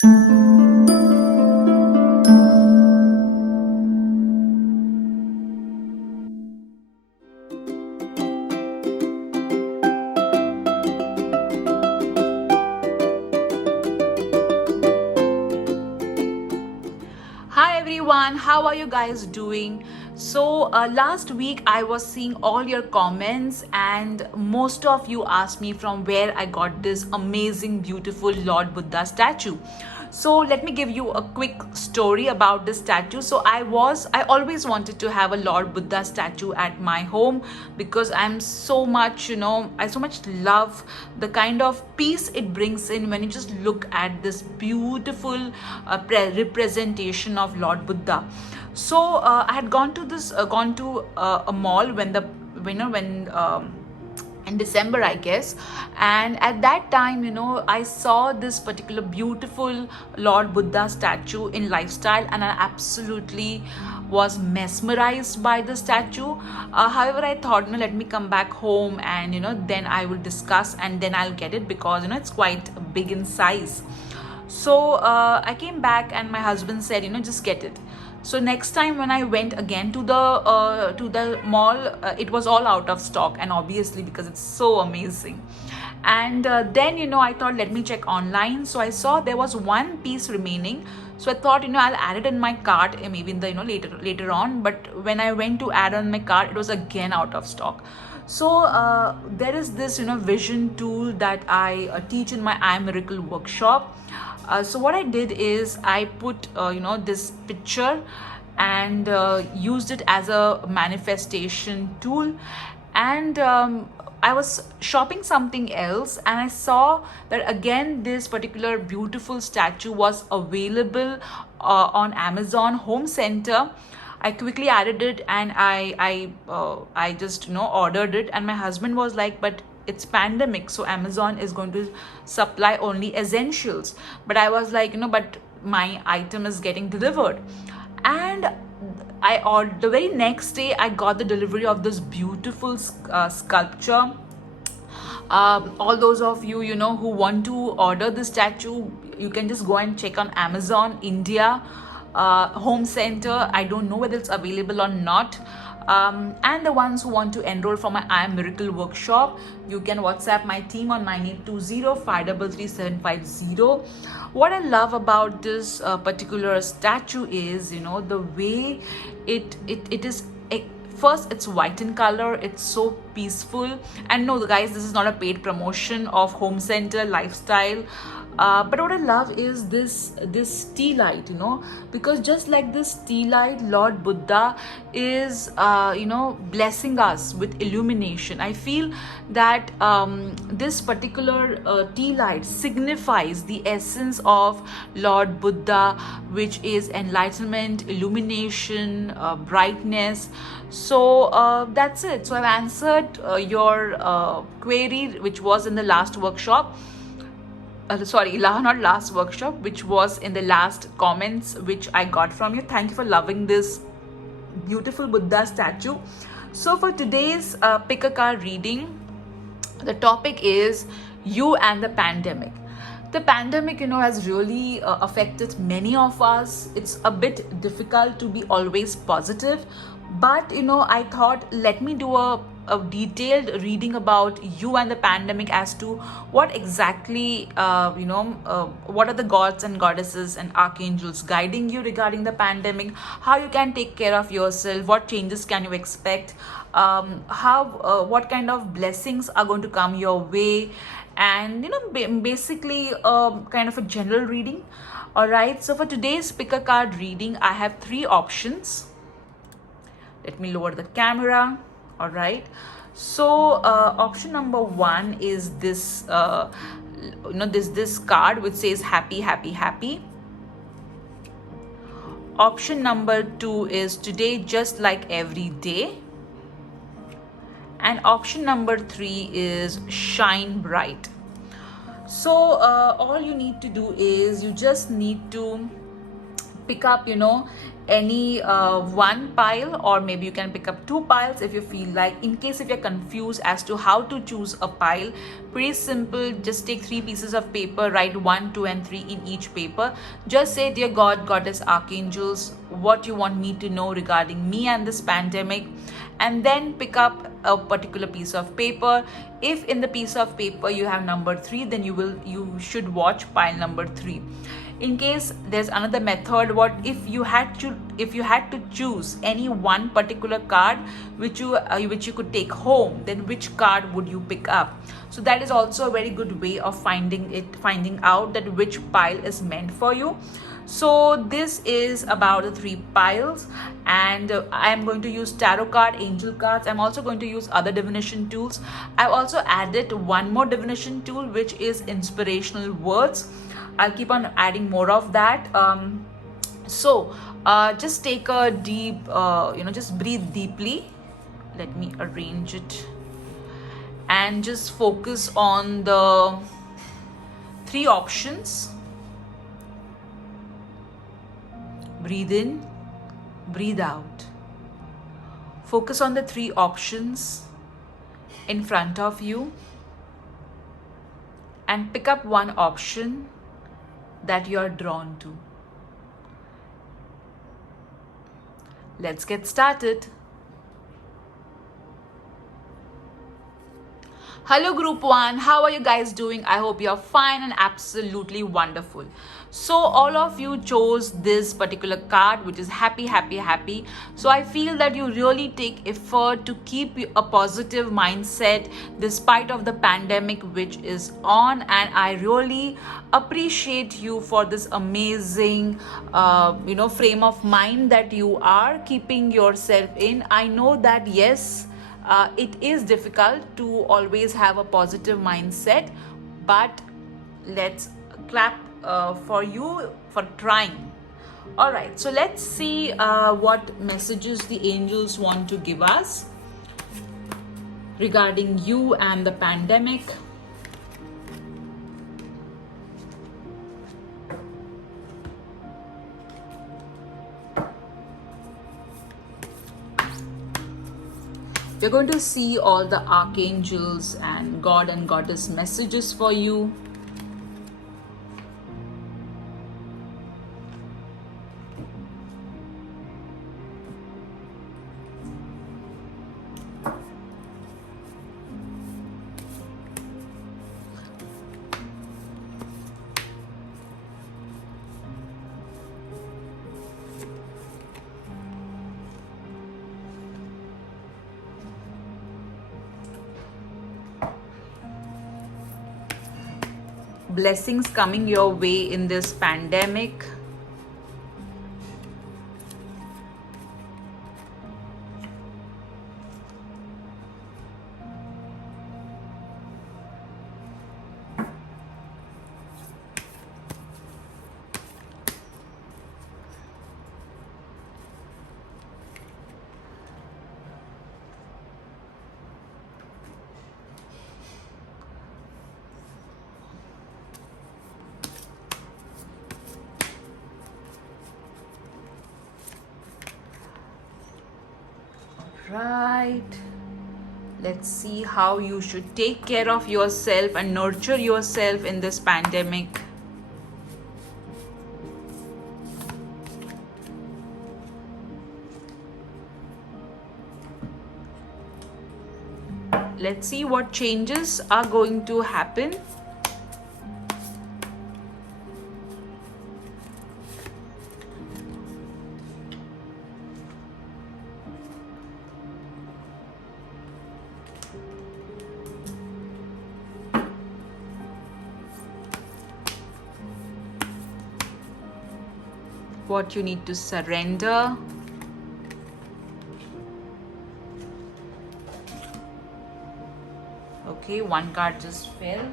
Hi everyone, how are you guys doing? Last week I was seeing all your comments, and most of you asked me from where I got this amazing, beautiful Lord Buddha statue. So, let me give you a quick story about this statue. I always wanted to have a Lord Buddha statue at my home because I'm so much, I so much love the kind of peace it brings in when you just look at this beautiful representation of Lord Buddha. I had gone to a mall when the when in December, I guess. And at that time, I saw this particular beautiful Lord Buddha statue in Lifestyle, and I absolutely was mesmerized by the statue. However, I thought, let me come back home and, then I will discuss and then I'll get it because, it's quite big in size. I came back and my husband said, just get it. So next time when I went again to the mall, it was all out of stock, and obviously because it's so amazing. And then I thought, let me check online. So I saw there was one piece remaining. So I thought, I'll add it in my cart, maybe in the later on. But when I went to add on my cart, it was again out of stock. There is this vision tool that I teach in my I Miracle workshop. So what I did is I put this picture and used it as a manifestation tool. And I was shopping something else, and I saw that again this particular beautiful statue was available on Amazon Home Center. I quickly added it, and I just ordered it. And my husband was like, but it's pandemic, so Amazon is going to supply only essentials. But I was like, but my item is getting delivered. And I ordered the very next day, I got the delivery of this beautiful sculpture. All those of you who want to order the statue, you can just go and check on Amazon India Home Center. I don't know whether it's available or not. And the ones who want to enroll for my I Am Miracle workshop, you can WhatsApp my team on 9820-533-750. What I love about this particular statue is, the way it is. First, it's white in color. It's so peaceful. And no, guys, this is not a paid promotion of Home Center Lifestyle. But what I love is this tea light, because just like this tea light, Lord Buddha is blessing us with illumination. I feel that this particular tea light signifies the essence of Lord Buddha, which is enlightenment, illumination, brightness. That's it. So I've answered your query, which was in the last workshop. Not last workshop, which was in the last comments which I got from you. Thank you for loving this beautiful Buddha statue. So for today's pick a card reading, the topic is you and the pandemic. The pandemic, has really affected many of us. It's a bit difficult to be always positive, but I thought, let me do a detailed reading about you and the pandemic as to what exactly what are the gods and goddesses and archangels guiding you regarding the pandemic, how you can take care of yourself, what changes can you expect, what kind of blessings are going to come your way, and basically kind of a general reading. All right, so for today's pick a card reading, I have three options. Let me lower the camera. All right, so option number one is this this card which says happy, happy, happy. Option number two is today just like every day. And option number three is shine bright. So all you need to do is you just need to pick up, any one pile, or maybe you can pick up two piles if you feel like. In case if you're confused as to how to choose a pile, pretty simple. Just take 3 pieces of paper, write 1, 2 and 3 in each paper. Just say, dear God, Goddess, Archangels, what you want me to know regarding me and this pandemic, and then pick up a particular piece of paper. If in the piece of paper you have number 3, then you should watch pile number 3. In case there's another method, what if you had to choose any one particular card which you could take home, then which card would you pick up? So that is also a very good way of finding out that which pile is meant for you. So this is about the 3 piles, and I am going to use tarot card, angel cards. I'm also going to use other divination tools. I've also added one more divination tool, which is inspirational words. I'll keep on adding more of that. So just take a deep, just breathe deeply. Let me arrange it. And just focus on the 3 options. Breathe in, breathe out. Focus on the 3 options in front of you and pick up one option that you are drawn to. Let's get started. Hello group 1, how are you guys doing? I hope you're fine and absolutely wonderful. So all of you chose this particular card, which is happy, happy, happy. So I feel that you really take effort to keep a positive mindset despite of the pandemic which is on, and I really appreciate you for this amazing frame of mind that you are keeping yourself in. I know that yes, it is difficult to always have a positive mindset, but let's clap for you for trying. All right, so let's see what messages the angels want to give us regarding you and the pandemic. We're going to see all the archangels and God and Goddess messages for you. Blessings coming your way in this pandemic. Right, let's see how you should take care of yourself and nurture yourself in this pandemic. Let's see what changes are going to happen. What you need to surrender. Okay, one card just fell.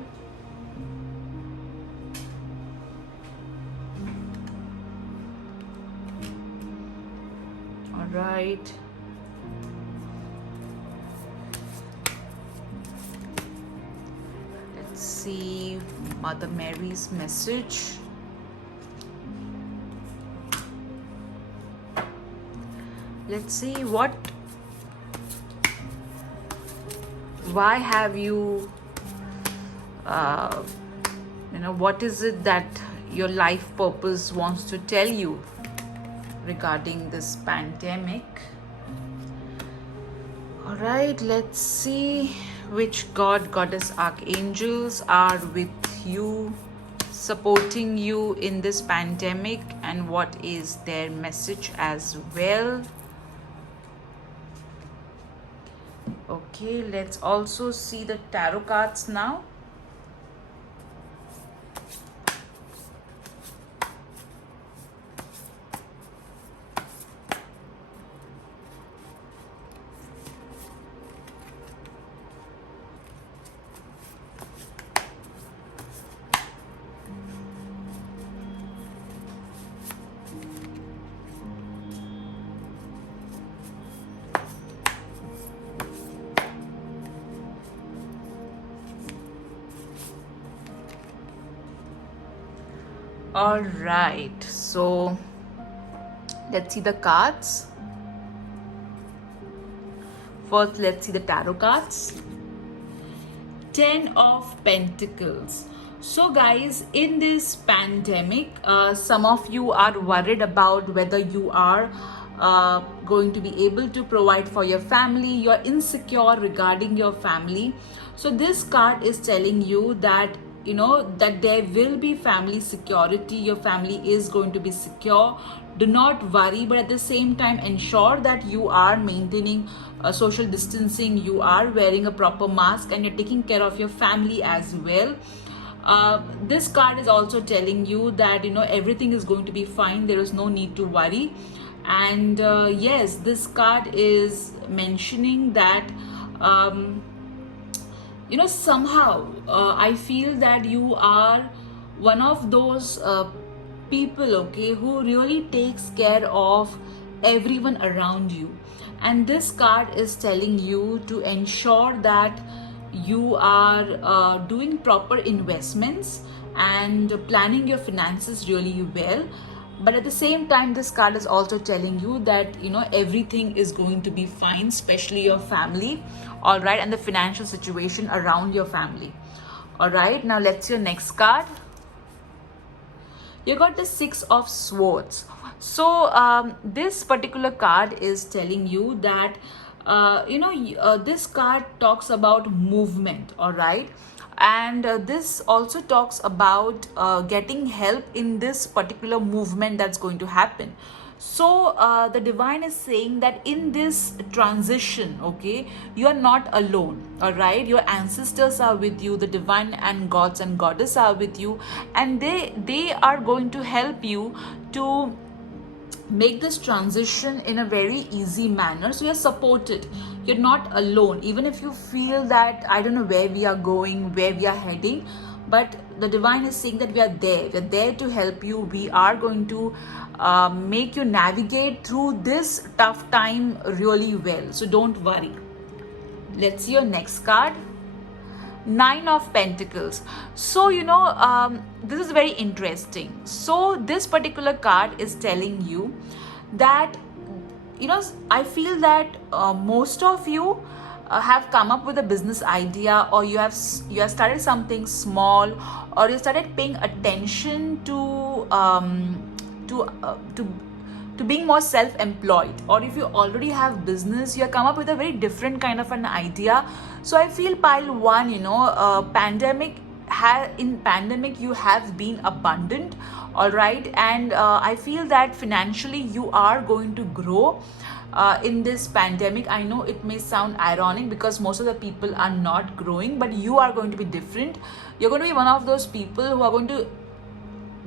All right. Let's see Mother Mary's message. Let's see why have you, uh, what is it that your life purpose wants to tell you regarding this pandemic. All right, let's see which god, goddess, archangels are with you, supporting you in this pandemic, and what is their message as well. Okay, let's also see the tarot cards now. All right, so let's see the cards. First, let's see the tarot cards. 10 of Pentacles. So guys, in this pandemic, some of you are worried about whether you are going to be able to provide for your family. You're insecure regarding your family. So this card is telling you that that there will be family security. Your family is going to be secure. Do not worry, but at the same time ensure that you are maintaining social distancing, you are wearing a proper mask, and you're taking care of your family as well. This card is also telling you that everything is going to be fine. There is no need to worry. And yes, this card is mentioning that somehow I feel that you are one of those people, okay, who really takes care of everyone around you. And this card is telling you to ensure that you are doing proper investments and planning your finances really well. But at the same time, this card is also telling you that everything is going to be fine, especially your family, all right, and the financial situation around your family. All right, now let's see your next card. You got the 6 of Swords. So this particular card is telling you that this card talks about movement, all right, and this also talks about getting help in this particular movement that's going to happen. So the divine is saying that in this transition, okay, you are not alone, all right. Your ancestors are with you, the divine and gods and goddess are with you, and they are going to help you to make this transition in a very easy manner. So you're supported, you're not alone. Even if you feel that I don't know where we are going, where we are heading, but the divine is saying that we're there to help you. We are going to make you navigate through this tough time really well, so don't worry. Let's see your next card. 9 of Pentacles. So this is very interesting. So this particular card is telling you that I feel that most of you have come up with a business idea, or you have started something small, or you started paying attention to being more self-employed, or if you already have business, you have come up with a very different kind of an idea. So I feel pile one, in pandemic you have been abundant, all right, and I feel that financially you are going to grow in this pandemic. I know it may sound ironic because most of the people are not growing, but you are going to be different. You're going to be one of those people who are going to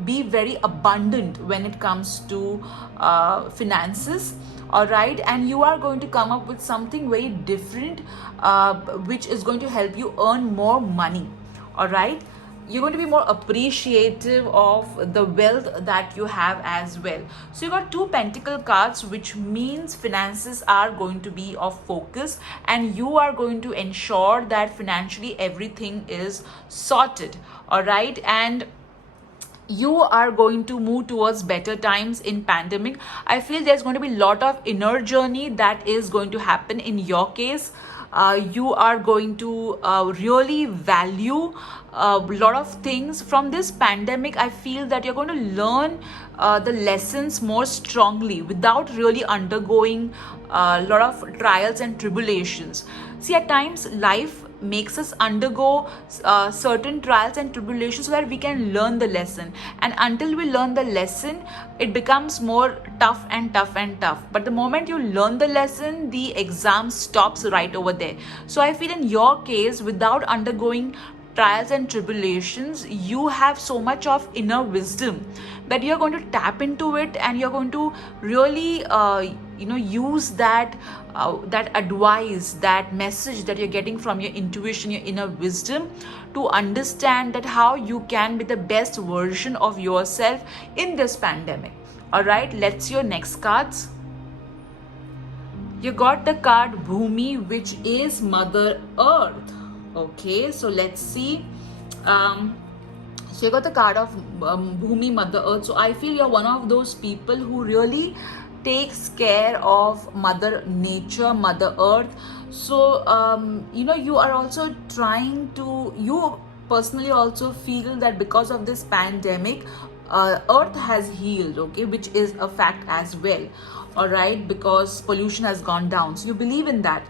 be very abundant when it comes to finances, all right, and you are going to come up with something very different which is going to help you earn more money, all right. You're going to be more appreciative of the wealth that you have as well. So you got 2 pentacle cards, which means finances are going to be of focus, and you are going to ensure that financially everything is sorted, all right. And you are going to move towards better times in pandemic. I feel there's going to be a lot of inner journey that is going to happen in your case. You are going to really value a lot of things from this pandemic. I feel that you're going to learn the lessons more strongly without really undergoing a lot of trials and tribulations. See, at times life makes us undergo certain trials and tribulations so that we can learn the lesson, and until we learn the lesson it becomes more tough and tough and tough. But the moment you learn the lesson, the exam stops right over there. So I feel in your case, without undergoing trials and tribulations, you have so much of inner wisdom that you're going to tap into it, and you're going to really use that advice, that message that you're getting from your intuition, your inner wisdom, to understand that how you can be the best version of yourself in this pandemic. All right, let's see your next cards. You got the card Bhumi, which is Mother Earth. Okay, so let's see. So you got the card of Bhumi, Mother Earth. So I feel you're one of those people who really takes care of Mother Nature, Mother Earth. So you are also trying to, you personally also feel that because of this pandemic, Earth has healed, okay, which is a fact as well. All right, because pollution has gone down. So you believe in that,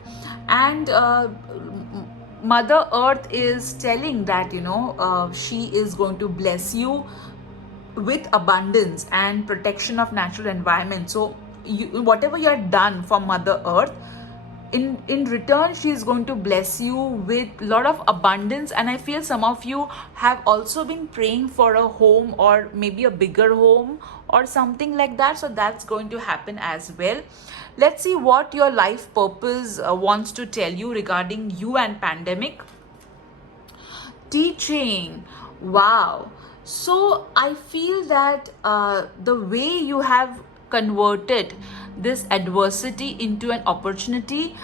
and Mother Earth is telling that she is going to bless you with abundance and protection of natural environment. So whatever you have done for Mother Earth, in return she is going to bless you with a lot of abundance. And I feel some of you have also been praying for a home, or maybe a bigger home or something like that. So that's going to happen as well. Let's see what your life purpose wants to tell you regarding you and pandemic. Teaching. Wow. So I feel that the way you have converted this adversity into an opportunity,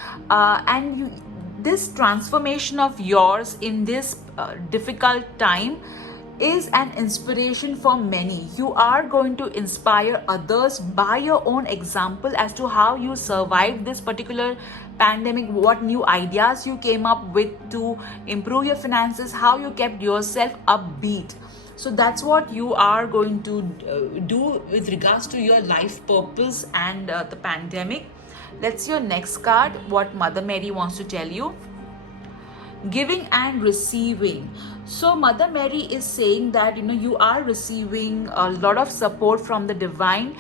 this transformation of yours in this difficult time is an inspiration for many. You are going to inspire others by your own example as to how you survived this particular pandemic, what new ideas you came up with to improve your finances, how you kept yourself upbeat. So that's what you are going to do with regards to your life purpose and the pandemic. Let's see your next card, what Mother Mary wants to tell you. Giving and receiving. So Mother Mary is saying that you are receiving a lot of support from the divine.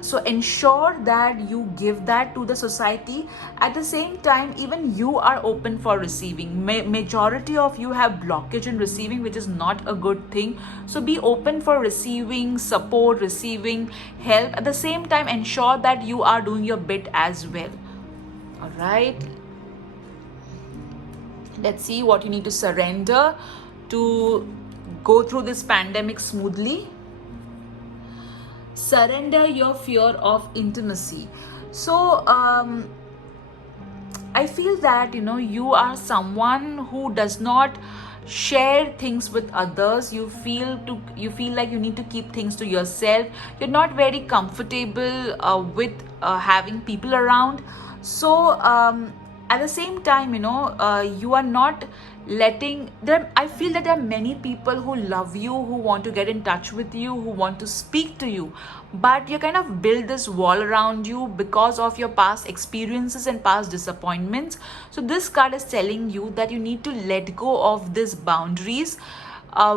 So ensure that you give that to the society. At the same time, even you are open for receiving. Majority of you have blockage in receiving, which is not a good thing. So be open for receiving support, receiving help. At the same time, ensure that you are doing your bit as well. All right. Let's see what you need to surrender to go through this pandemic smoothly. Surrender your fear of intimacy. So I feel that you are someone who does not share things with others. You feel like you need to keep things to yourself. You're not very comfortable with having people around. So at the same time, you are not letting them. I feel that there are many people who love you, who want to get in touch with you, who want to speak to you, but you kind of build this wall around you because of your past experiences and past disappointments. So this card is telling you that you need to let go of these boundaries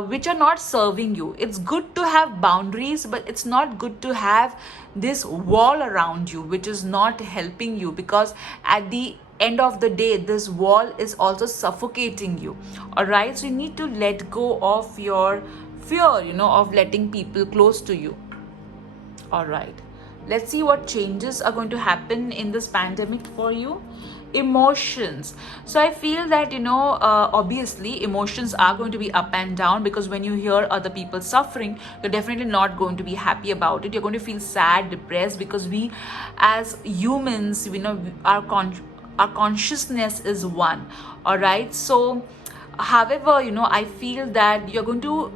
which are not serving you. It's good to have boundaries, but it's not good to have this wall around you which is not helping you, because at the end of the day this wall is also suffocating you. All right, so you need to let go of your fear of letting people close to you. All right, let's see what changes are going to happen in this pandemic for you. Emotions. So I feel that obviously emotions are going to be up and down, because when you hear other people suffering, you're definitely not going to be happy about it. You're going to feel sad, depressed, because we as humans, our consciousness is one. All right, so however I feel that you're going to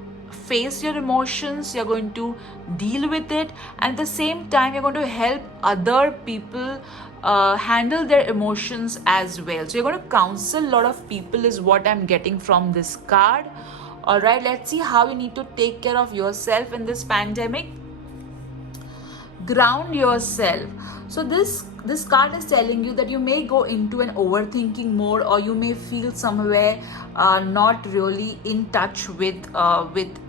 face your emotions, you're going to deal with it, and at the same time you're going to help other people handle their emotions as well. So you're going to counsel a lot of people is what I'm getting from this card. All right, let's see how you need to take care of yourself in this pandemic. Ground yourself. So this card is telling you that you may go into an overthinking mode, or you may feel somewhere not really in touch with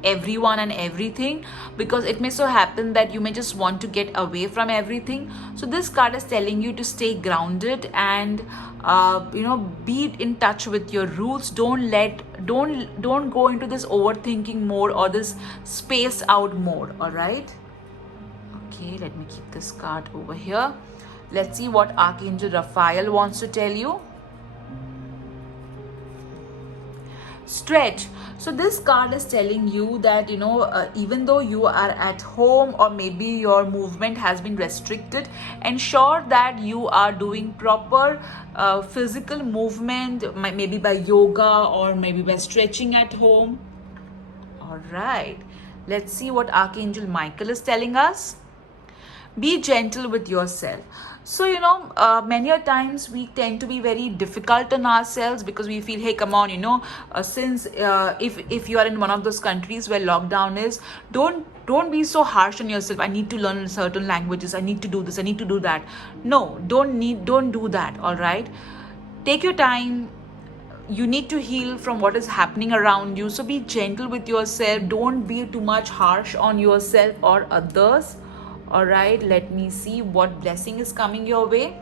everyone and everything, because it may so happen that you may just want to get away from everything. So this card is telling you to stay grounded and be in touch with your roots. Don't go into this overthinking mode or this spaced out mode. All right. Okay, let me keep this card over here. Let's see what Archangel Raphael wants to tell you. Stretch. So this card is telling you that even though you are at home, or maybe your movement has been restricted, ensure that you are doing proper physical movement, maybe by yoga or maybe by stretching at home. All right, let's see what Archangel Michael is telling us. Be gentle with yourself. So many a times we tend to be very difficult on ourselves, because we feel, hey, come on, since if you are in one of those countries where lockdown is, don't be so harsh on yourself. I need to learn certain languages, I need to do this, I need to do that. No, don't do that. All right, take your time. You need to heal from what is happening around you. So be gentle with yourself. Don't be too much harsh on yourself or others. All right, let me see what blessing is coming your way.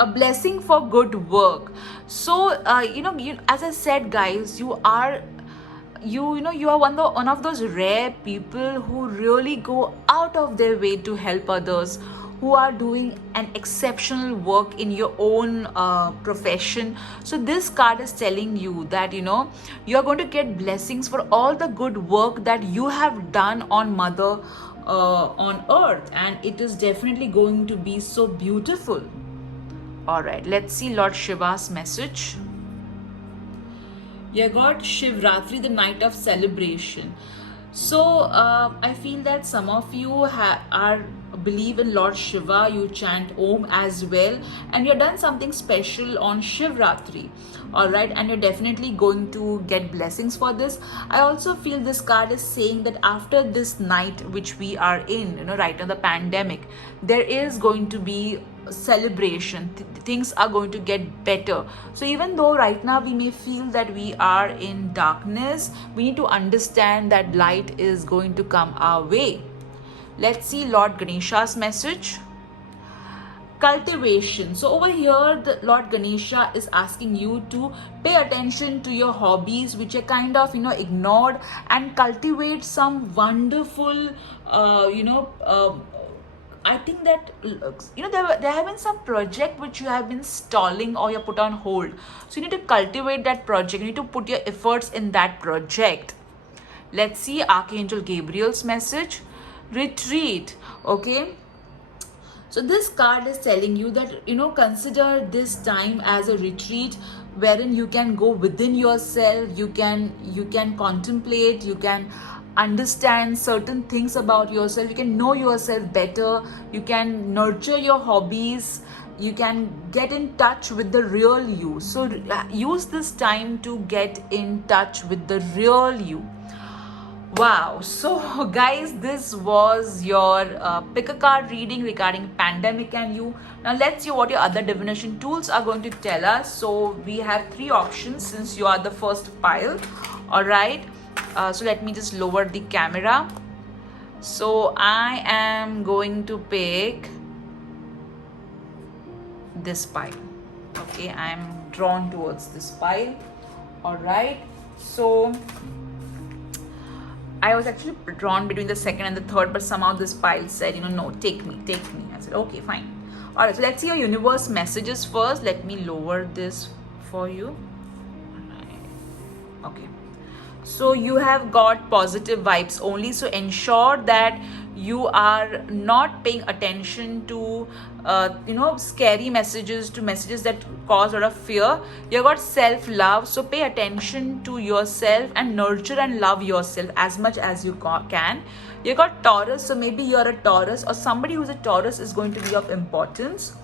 A blessing for good work. So as I said, guys, you are one of those rare people who really go out of their way to help others, who are doing an exceptional work in your own profession. So this card is telling you that you're going to get blessings for all the good work that you have done on Mother on earth, and it is definitely going to be so beautiful. All right, let's see Lord Shiva's message. You got Shivratri, the night of celebration. So I feel that some of you believe in Lord Shiva. You chant Om as well, and you've done something special on Shivratri. All right, and you're definitely going to get blessings for this. I also feel this card is saying that after this night which we are in, right now the pandemic, there is going to be celebration. Things are going to get better. So even though right now we may feel that we are in darkness, we need to understand that light is going to come our way. Let's see Lord Ganesha's message. Cultivation. So over here, the Lord Ganesha is asking you to pay attention to your hobbies, which are kind of ignored, and cultivate some wonderful I think that there have been some project which you have been stalling or you put on hold. So you need to cultivate that project. You need to put your efforts in that project. Let's see Archangel Gabriel's message. Retreat. Okay. So this card is telling you that consider this time as a retreat, wherein you can go within yourself. You can contemplate. You can understand certain things about yourself. You can know yourself better. You can nurture your hobbies. You can get in touch with the real you. So use this time to get in touch with the real you. Wow. So guys, this was your pick a card reading regarding pandemic and you. Now let's see what your other divination tools are going to tell us. So we have 3 options since you are the first pile. All right. So let me just lower the camera. So I am going to pick this pile. Okay, I am drawn towards this pile. All right. So I was actually drawn between the second and the third, but somehow this pile said, no, take me. I said, okay, fine. All right, so let's see your universe messages first. Let me lower this for you. Okay. So you have got positive vibes only. So ensure that you are not paying attention to scary messages, to messages that cause a lot of fear. You got self love, so pay attention to yourself and nurture and love yourself as much as you can. You got Taurus, so maybe you're a Taurus, or somebody who's a Taurus is going to be of importance.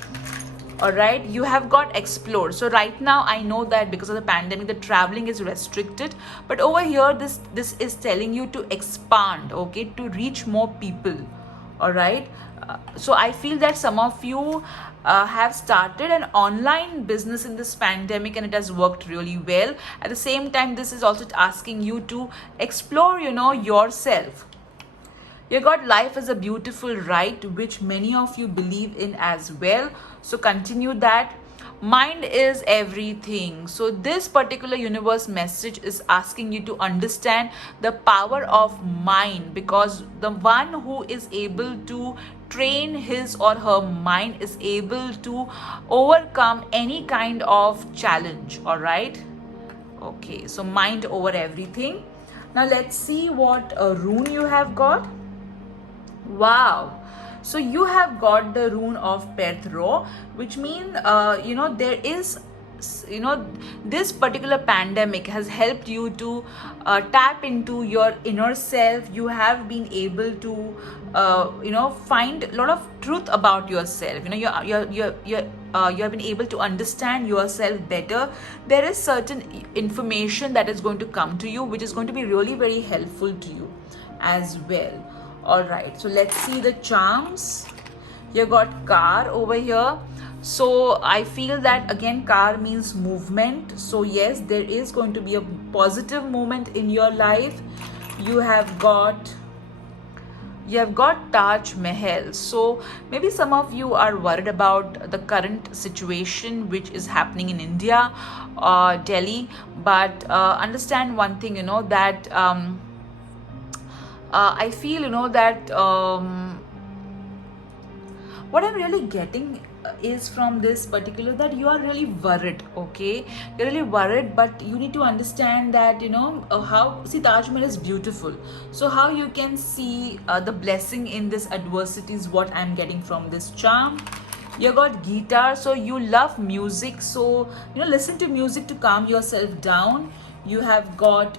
All right, you have got explore. So right now I know that because of the pandemic the traveling is restricted, but over here this is telling you to expand, okay, to reach more people. All right, so I feel that some of you have started an online business in this pandemic and it has worked really well. At the same time, this is also asking you to explore, yourself. You got life is a beautiful right, which many of you believe in as well. So continue that. Mind is everything. So this particular universe message is asking you to understand the power of mind, because the one who is able to train his or her mind is able to overcome any kind of challenge. All right. Okay. So mind over everything. Now let's see what rune you have got. Wow. So you have got the rune of Perthro, which means, there is, this particular pandemic has helped you to tap into your inner self. You have been able to, find a lot of truth about yourself. You have been able to understand yourself better. There is certain information that is going to come to you, which is going to be really very helpful to you as well. All right, so let's see the charms. You got car over here. So I feel that again car means movement. So yes, there is going to be a positive moment in your life. You have got Taj Mahal. So maybe some of you are worried about the current situation which is happening in India, Delhi. But understand one thing, that I feel, that what I'm really getting is from this particular that you are really worried, okay? You're really worried, but you need to understand that, how, see, Taj Mahal is beautiful. So how you can see the blessing in this adversity is what I'm getting from this charm. You got guitar, so you love music. So, listen to music to calm yourself down. You have got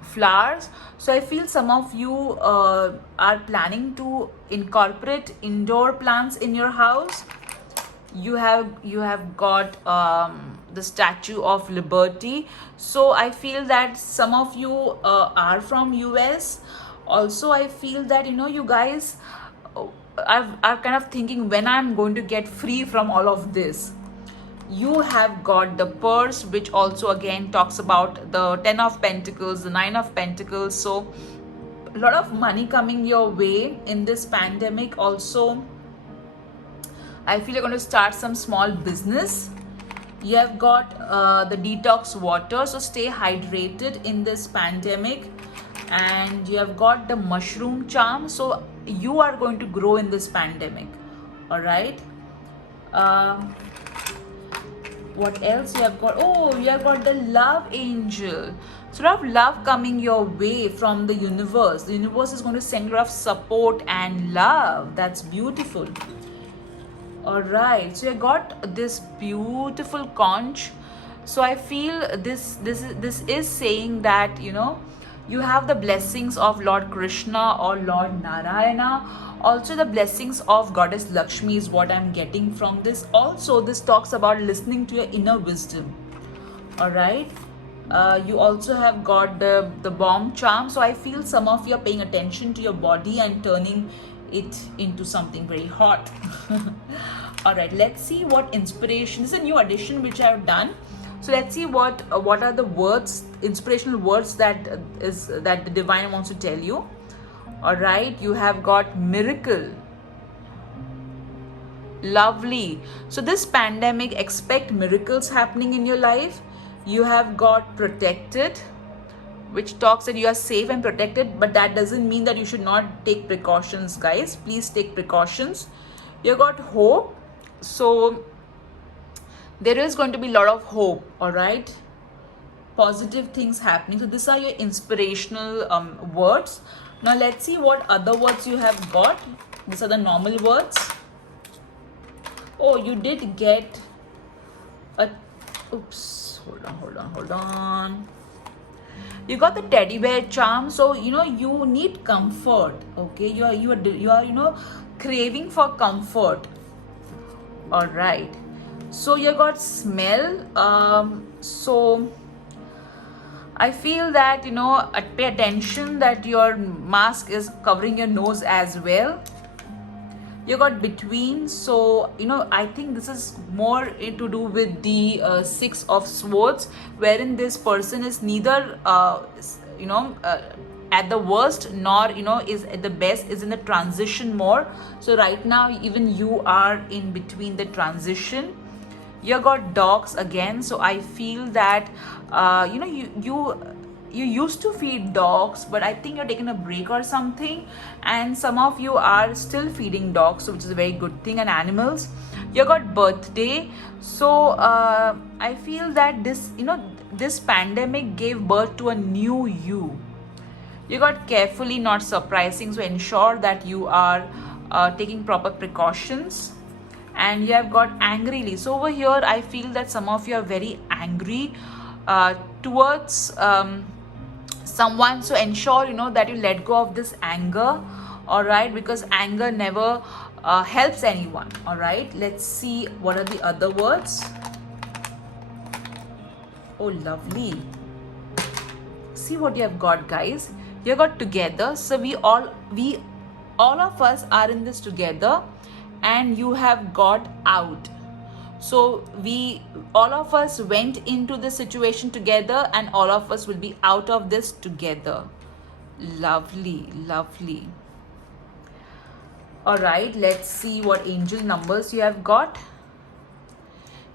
flowers. So I feel some of you are planning to incorporate indoor plants in your house. You have got the Statue of Liberty. So I feel that some of you are from US. Also I feel that you guys are kind of thinking when I'm going to get free from all of this. You have got the purse, which also again talks about the 10 of Pentacles, the 9 of Pentacles. So a lot of money coming your way in this pandemic. Also I feel you're going to start some small business. You have got the detox water, so stay hydrated in this pandemic. And you have got the mushroom charm, so you are going to grow in this pandemic. All right. What else you have got? Oh, you have got the love angel. So, lot of love coming your way from the universe. The universe is going to send a lot of support and love. That's beautiful. All right. So, you got this beautiful conch. So, I feel this is saying that you have the blessings of Lord Krishna or Lord Narayana. Also the blessings of Goddess Lakshmi is what I'm getting from this. Also this talks about listening to your inner wisdom. All right. You also have got the bomb charm. So I feel some of you are paying attention to your body and turning it into something very hot. All right, let's see what inspiration. This is a new addition which I've done. So let's see what are the words, inspirational words that the divine wants to tell you. All right, you have got miracle. Lovely. So this pandemic, expect miracles happening in your life. You have got protected, which talks that you are safe and protected, but that doesn't mean that you should not take precautions, guys. Please take precautions. You got hope. So there is going to be a lot of hope. All right, positive things happening. So these are your inspirational words. Now let's see what other words you have got. These are the normal words. Oh, you did get a, oops, hold on. You got the teddy bear charm. So you need comfort. Okay, you are craving for comfort. All right. So you got smell. So I feel that pay attention that your mask is covering your nose as well. You got between. So I think this is more to do with the Six of Swords, wherein this person is neither at the worst nor is at the best, is in the transition more. So right now even you are in between the transition. You got dogs again. So I feel that you used to feed dogs, but I think you're taking a break or something, and some of you are still feeding dogs, so which is a very good thing, and animals. You got birthday. So I feel that this pandemic gave birth to a new you. You got carefully, not surprising. So ensure that you are taking proper precautions. And you have got angrily. So over here I feel that some of you are very angry towards someone. So ensure that you let go of this anger. All right, because anger never helps anyone. All right, let's see what are the other words. Oh, lovely. See what you have got, guys. You got together. So we all of us are in this together. And you have got out. So we all of us went into the situation together, and all of us will be out of this together. Lovely, lovely. All right, let's see what angel numbers you have got.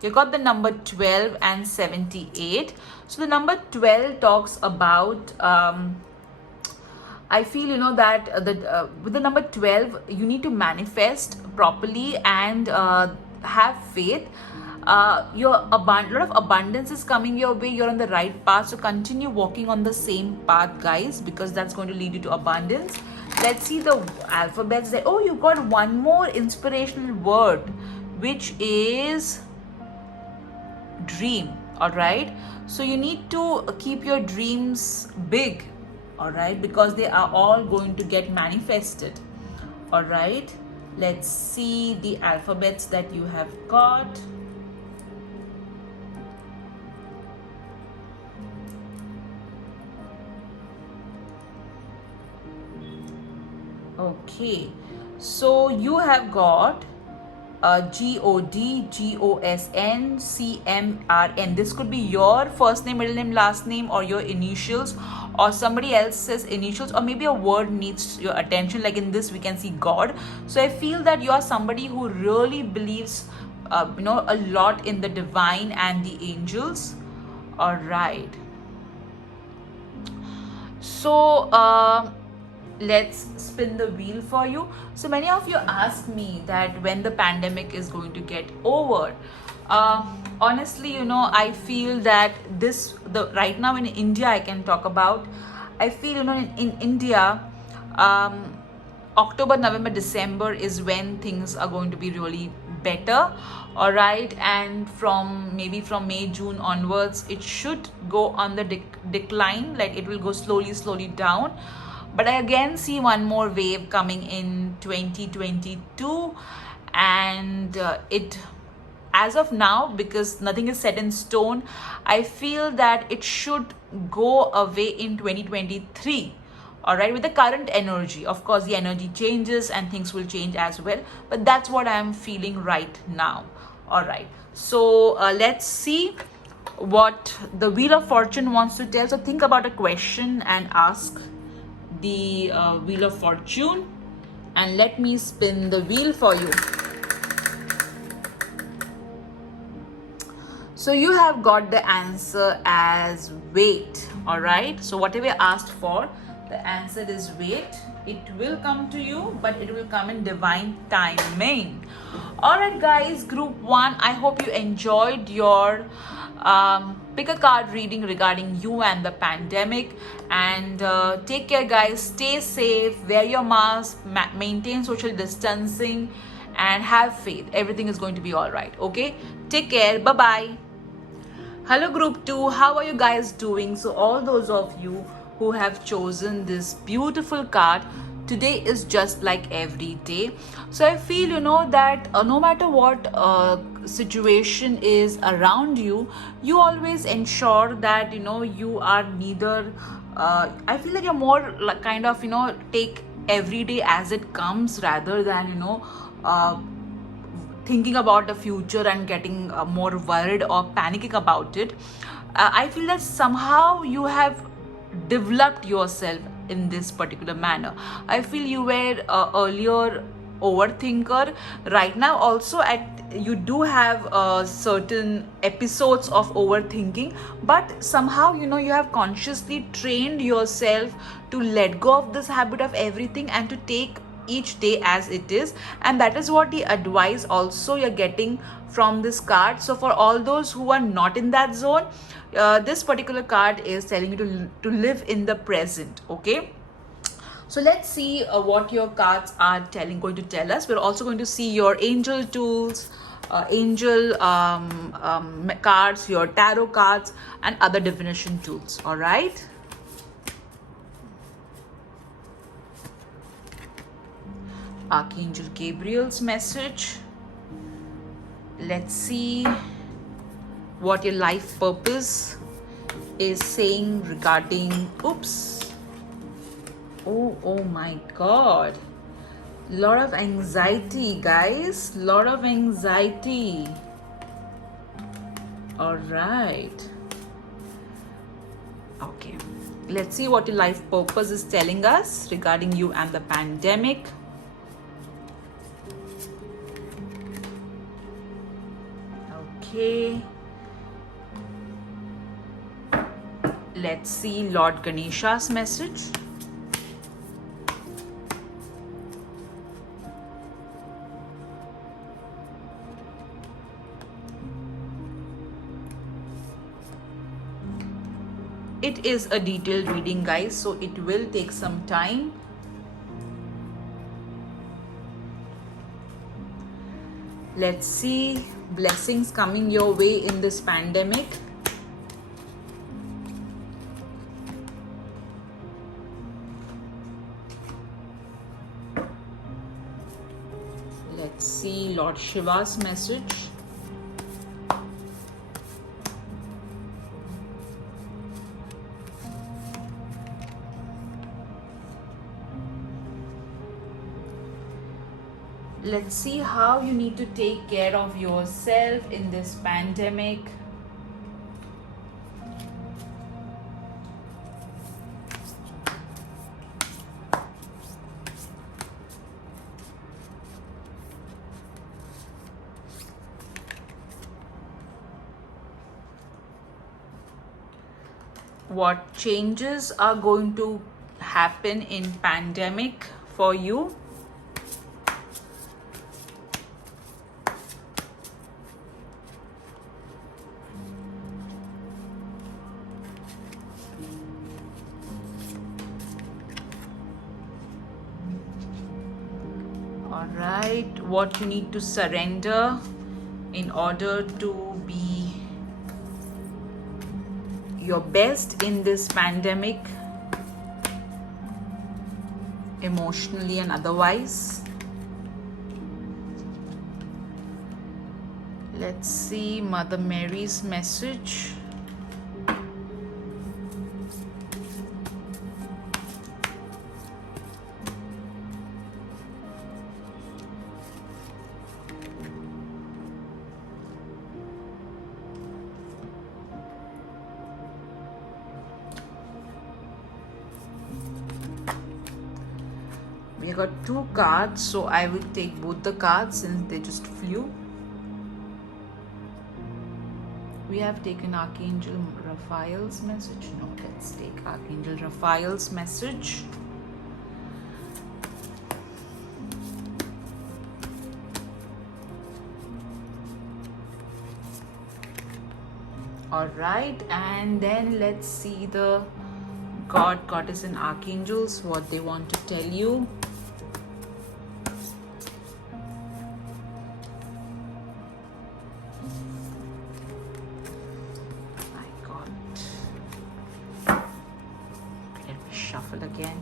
You got the number 12 and 78. So the number 12 talks about I feel that with the number 12 you need to manifest properly and have faith. Lot of abundance is coming your way. You're on the right path, so continue walking on the same path, guys, because that's going to lead you to abundance. Let's see the alphabets there. Oh, you got one more inspirational word, which is dream. All right, so you need to keep your dreams big. All right, because they are all going to get manifested. All right, let's see the alphabets that you have got. Okay, so you have got GOD, GOSN, CMRN. This could be your first name, middle name, last name, or your initials, or somebody else's initials, or maybe a word needs your attention. Like in this, we can see God. So I feel that you are somebody who really believes, a lot in the divine and the angels. All right. So let's spin the wheel for you. So many of you ask me that when the pandemic is going to get over. Honestly, I feel that right now in India, I can talk about. I feel in India, October, November, December is when things are going to be really better. All right, and maybe from May, June onwards, it should go on the decline. Like it will go slowly down. But I again see one more wave coming in 2022, and it, as of now, because nothing is set in stone, I feel that it should go away in 2023. All right, with the current energy. Of course, the energy changes and things will change as well, but that's what I am feeling right now. All right, so let's see what the Wheel of Fortune wants to tell. So think about a question and ask the Wheel of Fortune, and let me spin the wheel for you. So you have got the answer as wait. All right, so whatever you asked for, the answer is wait. It will come to you, but it will come in divine timing. All right, guys, group 1, I hope you enjoyed your pick a card reading regarding you and the pandemic. And take care, guys. Stay safe, wear your mask, maintain social distancing, and have faith. Everything is going to be all right. Okay, take care. Bye bye. Hello group 2, how are you guys doing? So all those of you who have chosen this beautiful card, today is just like every day. So I feel that no matter what situation is around you, you always ensure that you are neither I feel that you're more like kind of take every day as it comes, rather than uh, thinking about the future and getting more worried or panicking about it. I feel that somehow you have developed yourself in this particular manner. I feel you were earlier overthinker. Right now also you do have certain episodes of overthinking, but somehow you have consciously trained yourself to let go of this habit of everything and to take each day as it is. And that is what the advice also you're getting from this card. So for all those who are not in that zone, this particular card is telling you to live in the present. Okay, so let's see what your cards are going to tell us. We're also going to see your angel tools, angel cards, your tarot cards, and other divination tools. All right. Archangel Gabriel's message. Let's see what your life purpose is saying regarding oh my god, lot of anxiety, guys, lot of anxiety. All right, okay, let's see what your life purpose is telling us regarding you and the pandemic. Okay, let's see Lord Ganesha's message. It is a detailed reading, guys, so it will take some time. Let's see blessings coming your way in this pandemic. Let's see Lord Shiva's message. Let's see how you need to take care of yourself in this pandemic. What changes are going to happen in pandemic for you? All right, what you need to surrender in order to be your best in this pandemic, emotionally and otherwise. Let's see Mother Mary's message. We got two cards, so I will take both the cards since they just flew. We have taken Archangel Raphael's message. No, let's take Archangel Raphael's message. All right, and then let's see the God, Goddess, and Archangels, what they want to tell you. My God. Let me shuffle again.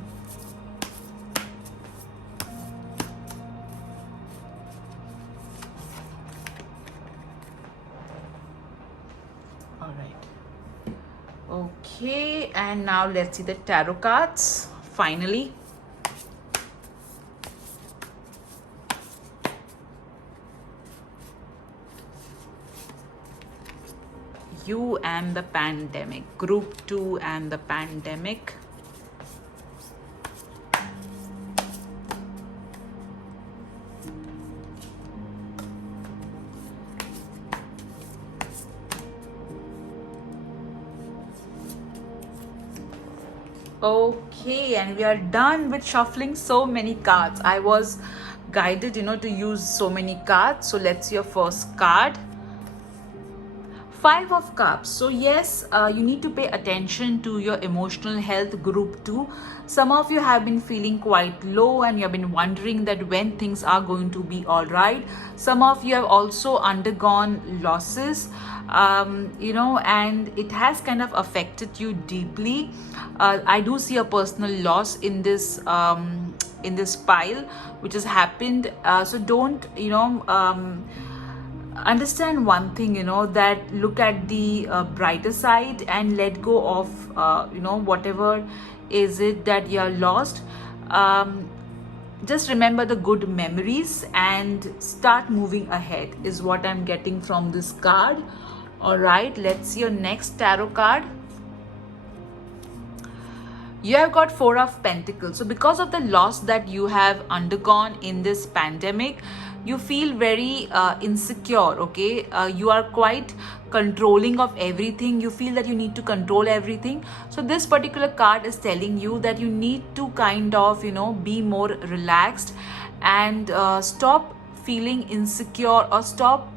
All right. Okay, and now let's see the tarot cards. Finally. You and the pandemic. Group 2 and the pandemic. Okay, and we are done with shuffling so many cards. I was guided, to use so many cards. So let's see your first card. Five of Cups. So yes, you need to pay attention to your emotional health, group 2. Some of you have been feeling quite low and you have been wondering that when things are going to be all right. Some of you have also undergone losses, and it has kind of affected you deeply. I do see a personal loss in this pile which has happened. So don't understand one thing, that look at the brighter side and let go of whatever is it that you are lost. Just remember the good memories and start moving ahead is what I'm getting from this card. All right, let's see your next tarot card. You have got Four of Pentacles. So because of the loss that you have undergone in this pandemic, you feel very insecure. Okay, you are quite controlling of everything. You feel that you need to control everything. So this particular card is telling you that you need to kind of be more relaxed and stop feeling insecure, or stop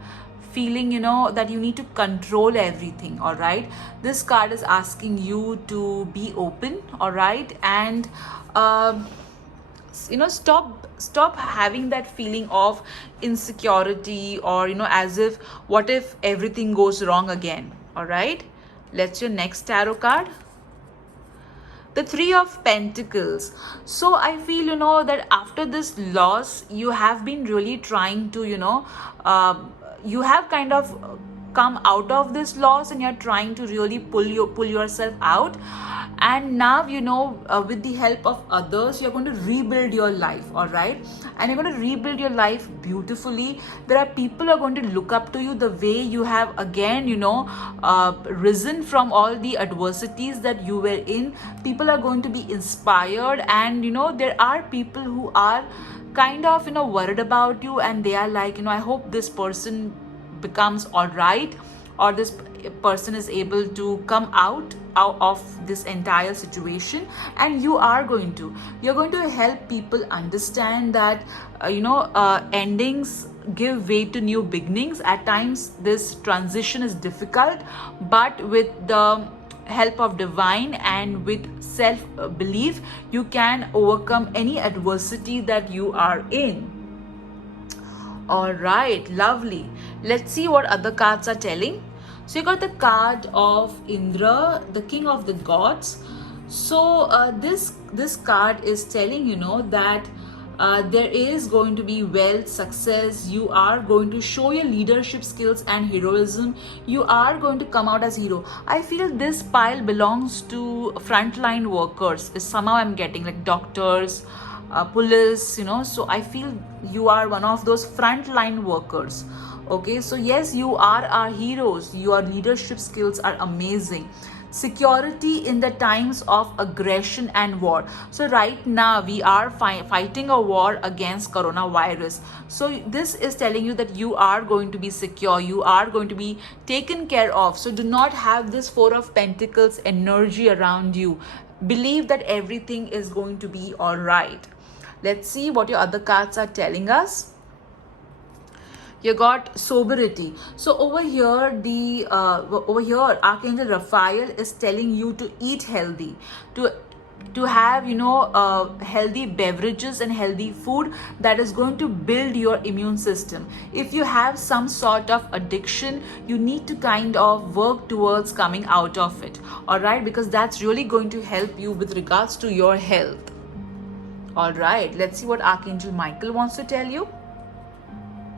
feeling that you need to control everything. All right, this card is asking you to be open. All right, and stop having that feeling of insecurity, or as if what if everything goes wrong again. All right, let's your next tarot card. The Three of Pentacles. So I feel that after this loss you have been really trying to you have kind of come out of this loss, and you're trying to really pull yourself out. And now with the help of others you're going to rebuild your life. All right, and you're going to rebuild your life beautifully. There are people who are going to look up to you the way you have again risen from all the adversities that you were in. People are going to be inspired, and there are people who are kind of worried about you, and they are like, I hope this person becomes all right, or this person is able to come out of this entire situation. And you're going to help people understand that endings give way to new beginnings. At times this transition is difficult, but with the help of divine and with self belief you can overcome any adversity that you are in. All right, lovely. Let's see what other cards are telling. So you got the card of Indra, the king of the gods. So this card is telling that there is going to be wealth, success. You are going to show your leadership skills and heroism. You are going to come out as hero. I feel this pile belongs to frontline workers. Is somehow I'm getting like doctors, police. So I feel you are one of those frontline workers. Okay, so yes, you are our heroes. Your leadership skills are amazing. Security in the times of aggression and war. So right now we are fighting a war against coronavirus. So this is telling you that you are going to be secure. You are going to be taken care of. So do not have this Four of Pentacles energy around you. Believe that everything is going to be all right. Let's see what your other cards are telling us. You got sobriety. So over here, Archangel Raphael is telling you to eat healthy, to have healthy beverages and healthy food that is going to build your immune system. If you have some sort of addiction, you need to kind of work towards coming out of it, all right, because that's really going to help you with regards to your health. All right, let's see what Archangel Michael wants to tell you.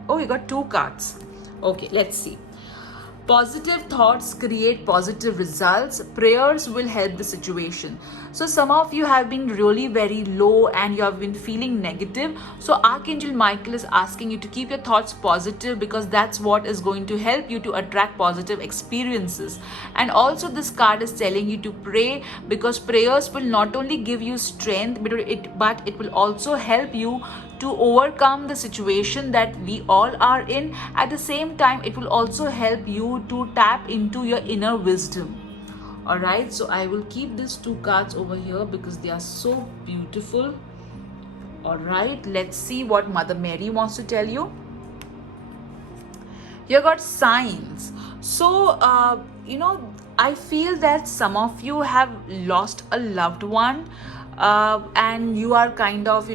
Oh, you got 2 cards. Okay, let's see. Positive thoughts create positive results. Prayers will help the situation. So some of you have been really very low and you have been feeling negative. So Archangel Michael is asking you to keep your thoughts positive, because that's what is going to help you to attract positive experiences. And also this card is telling you to pray, because prayers will not only give you strength, but it will also help you to overcome the situation that we all are in. At the same time, it will also help you to tap into your inner wisdom. All right, so I will keep these 2 cards over here because they are so beautiful. All right, let's see what Mother Mary wants to tell you. You got signs. So I feel that some of you have lost a loved one, and you are kind of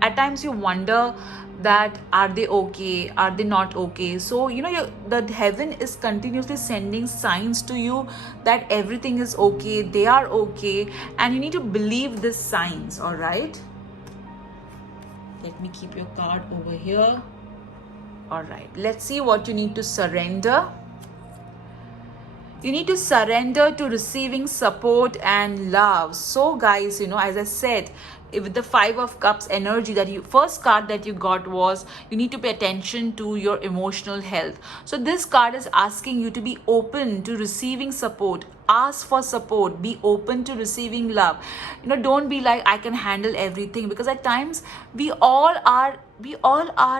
at times you wonder that are they okay, are they not okay. So the heaven is continuously sending signs to you that everything is okay, they are okay, and you need to believe these signs. All right, let me keep your card over here. All right, let's see what you need to surrender. You need to surrender to receiving support and love. So guys, as I said, with the 5 of Cups energy, that first card that you got was you need to pay attention to your emotional health. So this card is asking you to be open to receiving support. Ask for support, be open to receiving love. Don't be like I can handle everything, because at times we all are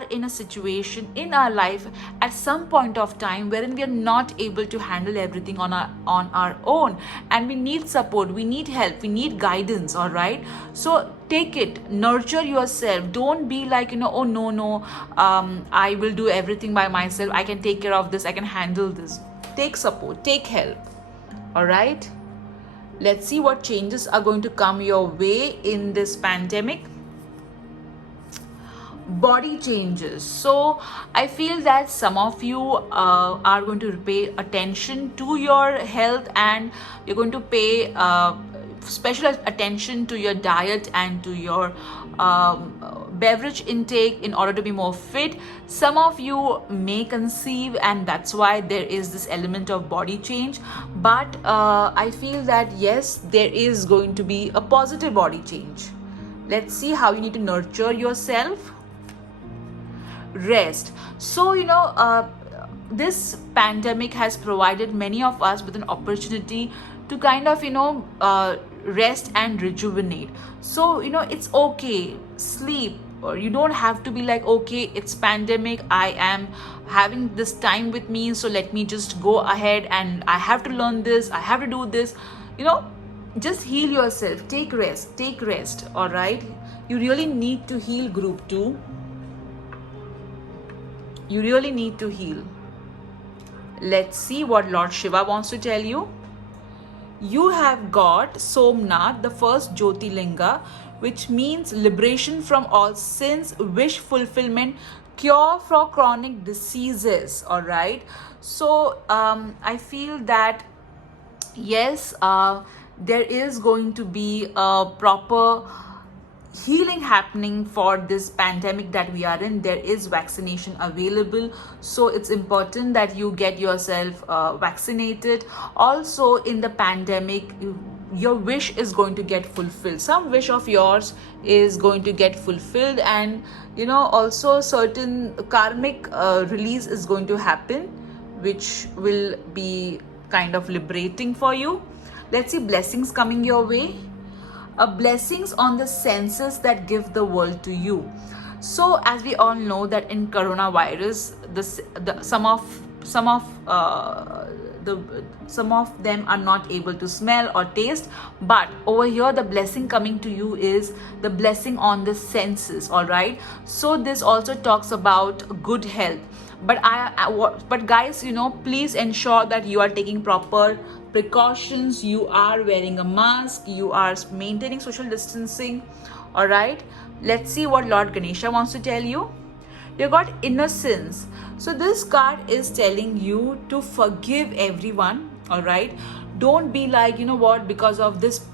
in a situation in our life at some point of time wherein we are not able to handle everything on our own, and we need support, we need help, we need guidance. All right, so take it, nurture yourself. Don't be like oh no, I will do everything by myself, I can take care of this, I can handle this. Take support, take help. All right, let's see what changes are going to come your way in this pandemic. Body changes. So I feel that some of you are going to pay attention to your health, and you're going to pay special attention to your diet and to your beverage intake in order to be more fit. Some of you may conceive, and that's why there is this element of body change. But I feel that yes, there is going to be a positive body change. Let's see how you need to nurture yourself. Rest. So this pandemic has provided many of us with an opportunity to kind of rest and rejuvenate. So it's okay, sleep, or you don't have to be like, okay, it's pandemic, I am having this time with me, so let me just go ahead and I have to learn this, I have to do this. Just heal yourself, take rest. All right, you really need to heal. Group 2, you really need to heal. Let's see what Lord Shiva wants to tell you. You have got Somnath, the first Jyotirlinga, which means liberation from all sins, wish fulfillment, cure for chronic diseases. All right, so I feel that yes, there is going to be a proper healing happening for this pandemic that we are in. There is vaccination available, so it's important that you get yourself vaccinated. Also in the pandemic, your wish is going to get fulfilled. Some wish of yours is going to get fulfilled, and also certain karmic release is going to happen, which will be kind of liberating for you. Let's see blessings coming your way. Blessings on the senses that give the world to you. So as we all know that in coronavirus, some of some of them are not able to smell or taste, but over here the blessing coming to you is the blessing on the senses. All right, so this also talks about good health. But but guys, please ensure that you are taking proper precautions, you are wearing a mask, you are maintaining social distancing. All right, let's see what Lord Ganesha wants to tell you. You got innocence. So this card is telling you to forgive everyone. All right, don't be like, what, because of this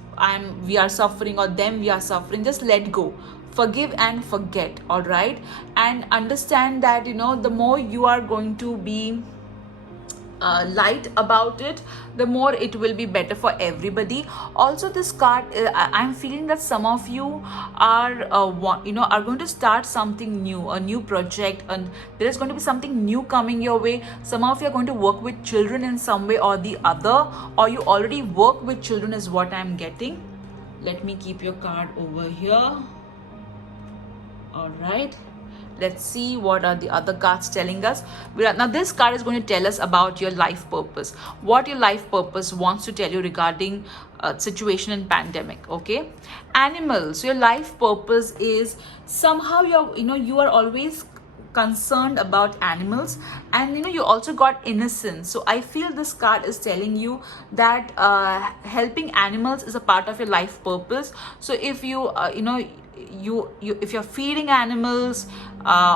we are suffering, or them we are suffering. Just let go, forgive and forget. All right, and understand that the more you are going to be light about it, the more it will be better for everybody. Also, this card, I'm feeling that some of you are are going to start something new, a new project, and there is going to be something new coming your way. Some of you are going to work with children in some way or the other, or you already work with children is what I'm getting. Let me keep your card over here. All right, let's see what are the other cards telling us. Now this card is going to tell us about your life purpose, what your life purpose wants to tell you regarding situation in pandemic. Okay, animals. So your life purpose is somehow you are always concerned about animals, and you also got innocence. So I feel this card is telling you that helping animals is a part of your life purpose. So if you if you're feeding animals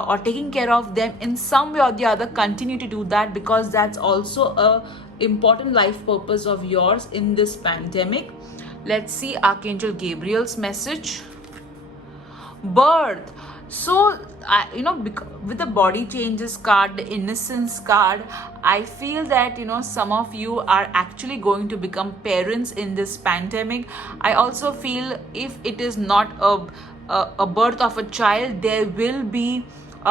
or taking care of them in some way or the other, continue to do that, because that's also a important life purpose of yours in this pandemic. Let's see Archangel Gabriel's message. Birth. So with the body changes card, the innocence card, I feel that some of you are actually going to become parents in this pandemic. I also feel if it is not a birth of a child, there will be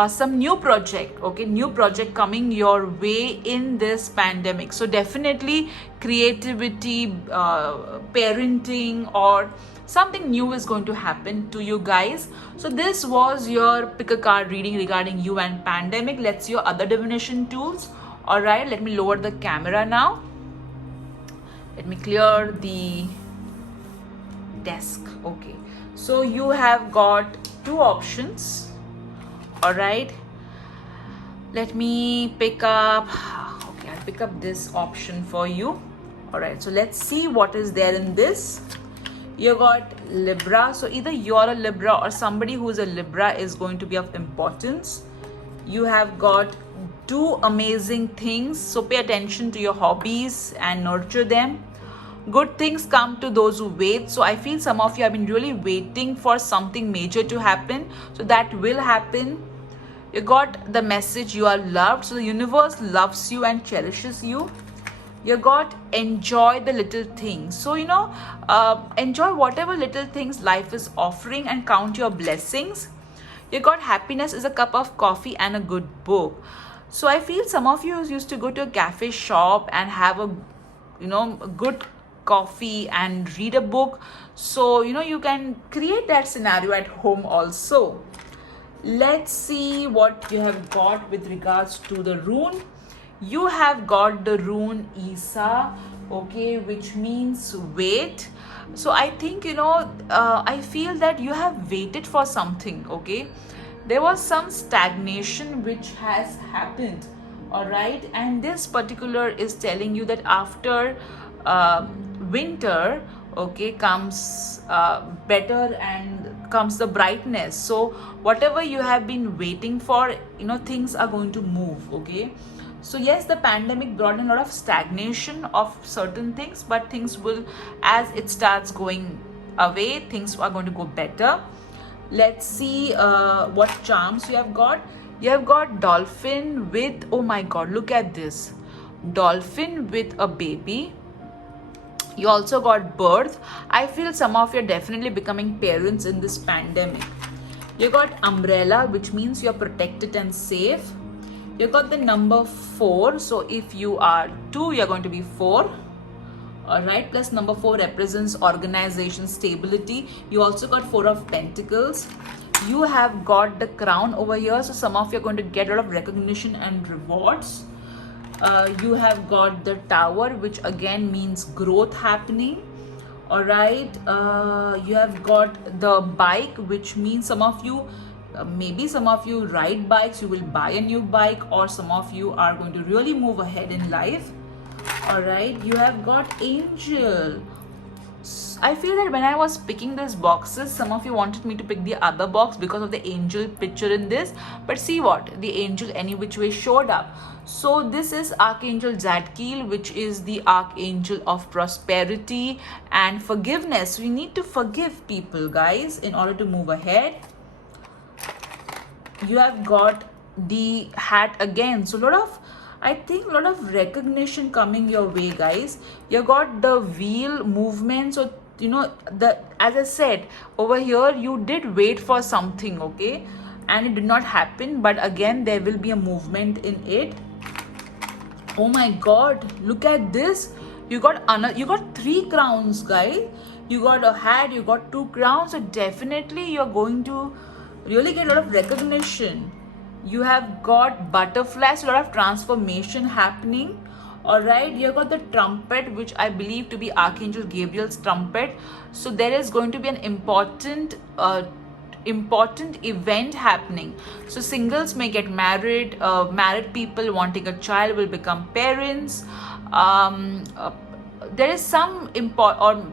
some new project, new project coming your way in this pandemic. So definitely creativity, parenting, or something new is going to happen to you guys. So this was your pick a card reading regarding you and pandemic. Let's see your other divination tools. All right, let me lower the camera now. Let me clear the desk. Okay, so you have got two options. All right, let me pick up. Okay, I'll pick up this option for you. All right, so let's see what is there in this. You got Libra. So either you're a Libra or somebody who's a Libra is going to be of importance. You have got two amazing things. So pay attention to your hobbies and nurture them. Good things come to those who wait. So I feel some of you have been really waiting for something major to happen. So that will happen. You got the message you are loved. So the universe loves you and cherishes you. You got enjoy the little things. So enjoy whatever little things life is offering and count your blessings. You got happiness is a cup of coffee and a good book. So I feel some of you used to go to a cafe shop and have a a good coffee and read a book. So you can create that scenario at home also. Let's see what you have got with regards to the rune. You have got the rune Isa, okay, which means wait. So I think I feel that you have waited for something. Okay, there was some stagnation which has happened. All right, and this particular is telling you that after winter, okay, comes better and comes the brightness. So whatever you have been waiting for, things are going to move. Okay, so yes, the pandemic brought in a lot of stagnation of certain things, but things will, as it starts going away, things are going to go better. Let's see what charms you have got. You have got dolphin with, oh my god, look at this, dolphin with a baby. You also got birth. I feel some of you are definitely becoming parents in this pandemic. You got umbrella, which means you're protected and safe. You got the number 4. So if you are 2, you're going to be 4. All right. Plus number 4 represents organization, stability. You also got 4 of Pentacles. You have got the crown over here. So some of you are going to get a lot of recognition and rewards. You have got the tower, which again means growth happening. All right, you have got the bike, which means some of you, maybe some of you ride bikes, you will buy a new bike, or some of you are going to really move ahead in life. All right, you have got angel. I feel that when I was picking these boxes, some of you wanted me to pick the other box because of the angel picture in this. But see what? The angel any which way showed up. So this is Archangel Zadkiel, which is the Archangel of prosperity and forgiveness. We need to forgive people, guys, in order to move ahead. You have got the hat again. So I think a lot of recognition coming your way, guys. You got the wheel movement. So as I said over here, you did wait for something, okay, and it did not happen, but again there will be a movement in it. Oh my god, look at this. You got 3 crowns, guys. You got a hat, you got 2 crowns. So definitely you're going to really get a lot of recognition. You have got butterflies, a lot of transformation happening. All right, you got the trumpet, which I believe to be Archangel Gabriel's trumpet. So there is going to be an important event happening. So singles may get married, married people wanting a child will become parents. There is some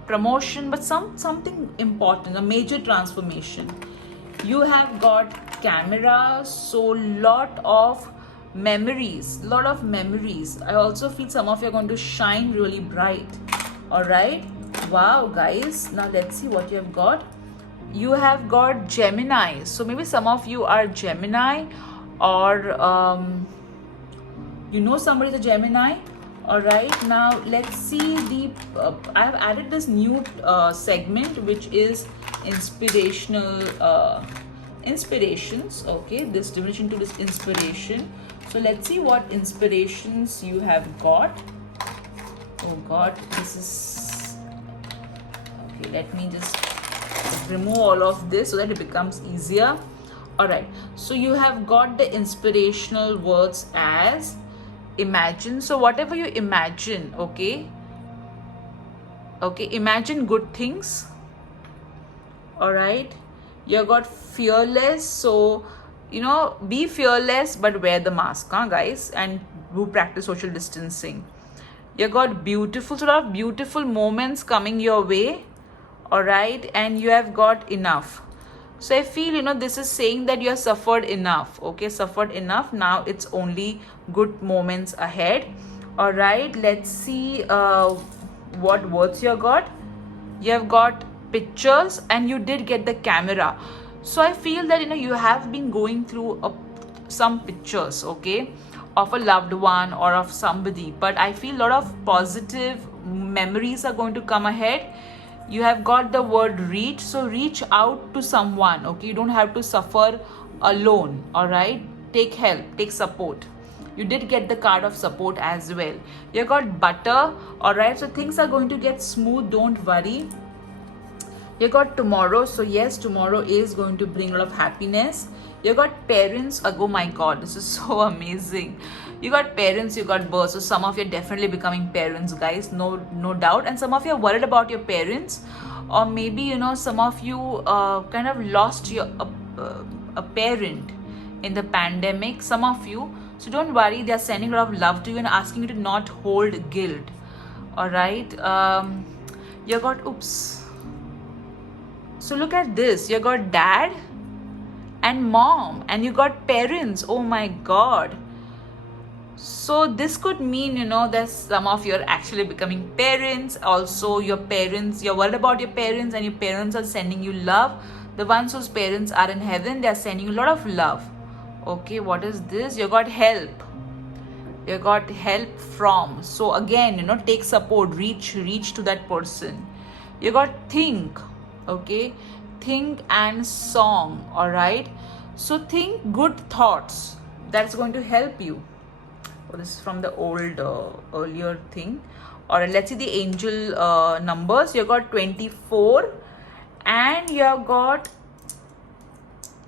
promotion, but something important, a major transformation. You have got camera, so lot of memories. I also feel some of you are going to shine really bright. All right, wow, guys, now let's see what you have got. You have got Gemini. So maybe some of you are Gemini, or somebody's a Gemini. All right, now let's see I have added this new segment, which is inspirations. Okay, this division to this inspiration. So let's see what inspirations you have got. Oh god, this is okay. Let me just remove all of this so that it becomes easier. All right, so you have got the inspirational words as imagine. So whatever you imagine, okay, imagine good things. All right, you got fearless. So be fearless, but wear the mask, guys, and do practice social distancing. You got beautiful. So a lot of beautiful moments coming your way. All right, and you have got enough. So I feel this is saying that you have suffered enough. Okay, suffered enough. Now it's only good moments ahead. All right, let's see what words you got. You have got pictures, and you did get the camera. So I feel that you have been going through some pictures, okay, of a loved one or of somebody, but I feel a lot of positive memories are going to come ahead. You have got the word reach. So reach out to someone, okay. You don't have to suffer alone. All right, take help, take support. You did get the card of support as well. You got butter. All right, so things are going to get smooth, don't worry. You got tomorrow. So yes, tomorrow is going to bring a lot of happiness. You got parents. Oh my god, this is so amazing. You got parents, you got birth. So some of you are definitely becoming parents, guys, no doubt. And some of you are worried about your parents, or maybe some of you kind of lost your a parent in the pandemic, some of you. So don't worry, they are sending a lot of love to you and asking you to not hold guilt. All right, you got oops. So look at this. You got dad and mom, and you got parents. Oh my god. So this could mean that some of you are actually becoming parents. Also your parents, you're worried about your parents, and your parents are sending you love. The ones whose parents are in heaven, they are sending you a lot of love. Okay, what is this? You got help. You got help from. So again, take support, reach to that person. You got think. Okay, think and song. All right, so think good thoughts. That's going to help you. Oh, this is from the old earlier thing. All right, let's see the angel numbers. You got 24, and you got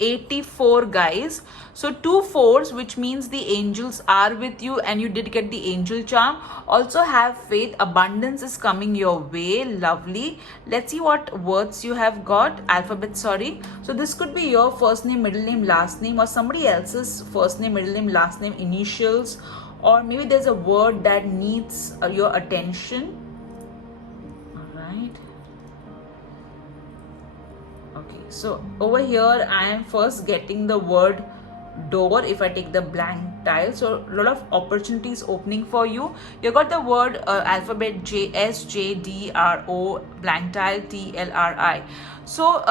84 guys. So 2 4s, which means the angels are with you and you did get the angel charm. Also have faith, abundance is coming your way. Lovely. Let's see what words you have got. Alphabet, sorry. So this could be your first name, middle name, last name, or somebody else's first name, middle name, last name, initials, or maybe there's a word that needs your attention. All right. Okay, so over here I am first getting the word door if I take the blank tile. So a lot of opportunities opening for you. You got the word alphabet J, S, J, D, R, O, blank tile, T, L, R, I. So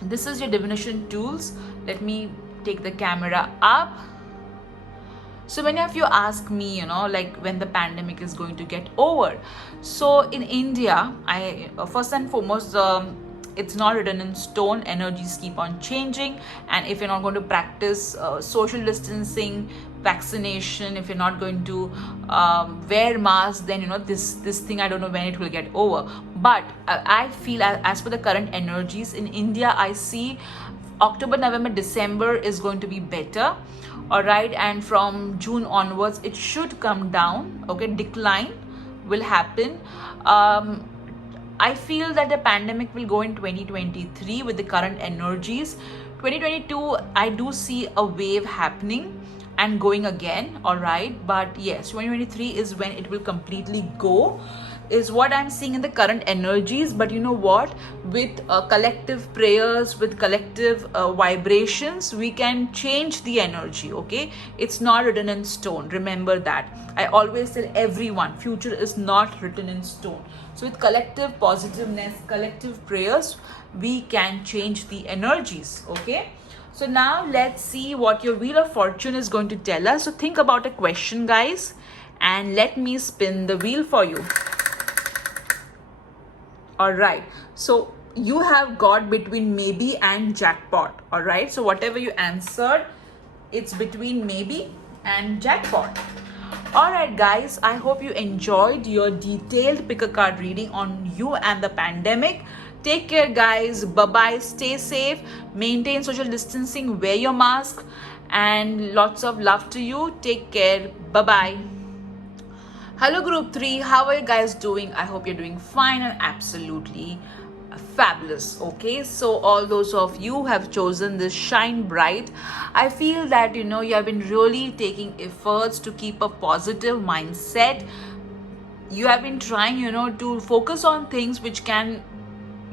this is your divination tools. Let me take the camera up. So many of you ask me, like when the pandemic is going to get over. So in India, I first and foremost, it's not written in stone. Energies keep on changing, and if you're not going to practice social distancing, vaccination, if you're not going to wear masks, then this thing, I don't know when it will get over. But I feel as per the current energies in India, I see October, November, December is going to be better. All right, and from June onwards it should come down. Okay, decline will happen. I feel that the pandemic will go in 2023 with the current energies. 2022, I do see a wave happening and going again. All right, but yes, 2023 is when it will completely go, is what I'm seeing in the current energies. But you know what, with collective prayers, with collective vibrations, we can change the energy. Okay, it's not written in stone, remember that. I always tell everyone, future is not written in stone. So with collective positiveness, collective prayers, we can change the energies. Okay, so now let's see what your wheel of fortune is going to tell us. So think about a question, guys, and let me spin the wheel for you. All right, so you have got between maybe and jackpot. All right, so whatever you answered, it's between maybe and jackpot. All right, guys, I hope you enjoyed your detailed pick a card reading on you and the pandemic. Take care, guys. Bye-bye. Stay safe. Maintain social distancing. Wear your mask. And lots of love to you. Take care. Bye-bye. Hello, Group 3. How are you guys doing? I hope you're doing fine and absolutely fabulous. Okay, so all those of you who have chosen this Shine Bright, I feel that you have been really taking efforts to keep a positive mindset. You have been trying to focus on things which can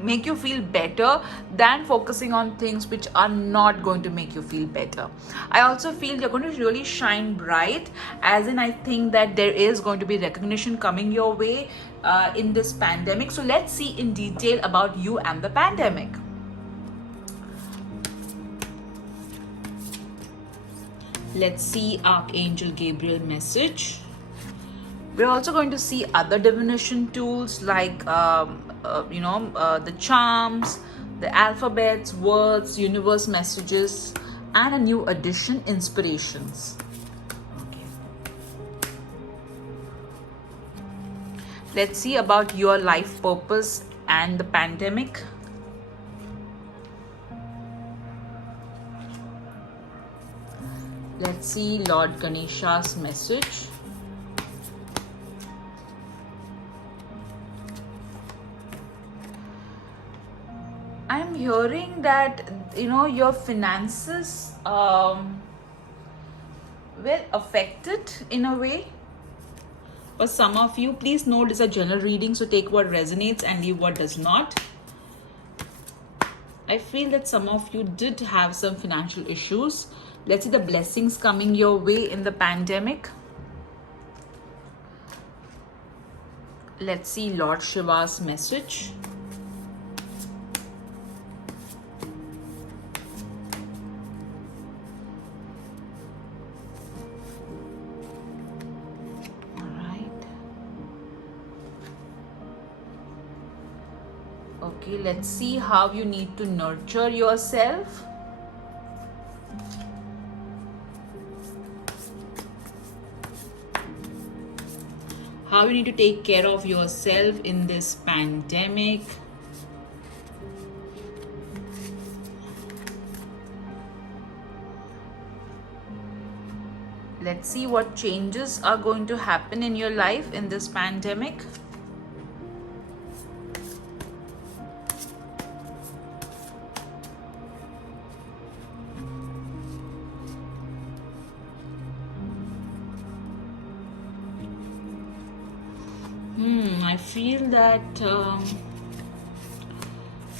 make you feel better than focusing on things which are not going to make you feel better. I also feel you're going to really shine bright, as in I think that there is going to be recognition coming your way in this pandemic. So let's see in detail about you and the pandemic. Let's see Archangel Gabriel message. We're also going to see other divination tools like the charms, the alphabets, words, universe messages, and a new addition, inspirations. Okay. Let's see about your life purpose and the pandemic. Let's see Lord Ganesha's message. I'm hearing that your finances were affected in a way. For some of you, please note it's a general reading, so take what resonates and leave what does not. I feel that some of you did have some financial issues. Let's see the blessings coming your way in the pandemic. Let's see Lord Shiva's message. Okay, let's see how you need to nurture yourself. How you need to take care of yourself in this pandemic. Let's see what changes are going to happen in your life in this pandemic. I feel that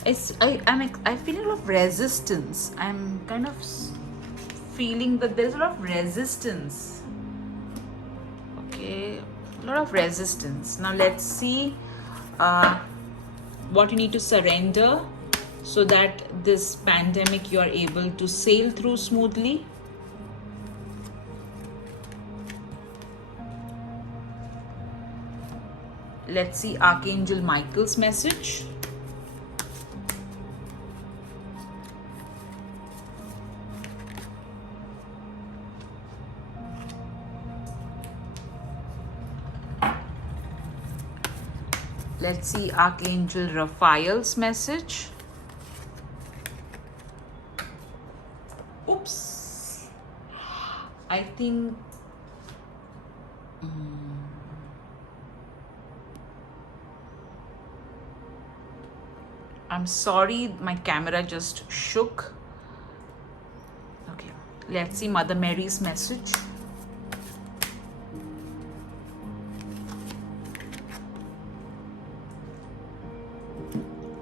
I feel a lot of resistance. I'm kind of feeling that there's a lot of resistance. Okay, a lot of resistance. Now let's see what you need to surrender so that this pandemic you are able to sail through smoothly. Let's see Archangel Michael's message. Let's see Archangel Raphael's message. Oops. I think I'm sorry, my camera just shook. Okay, let's see Mother Mary's message.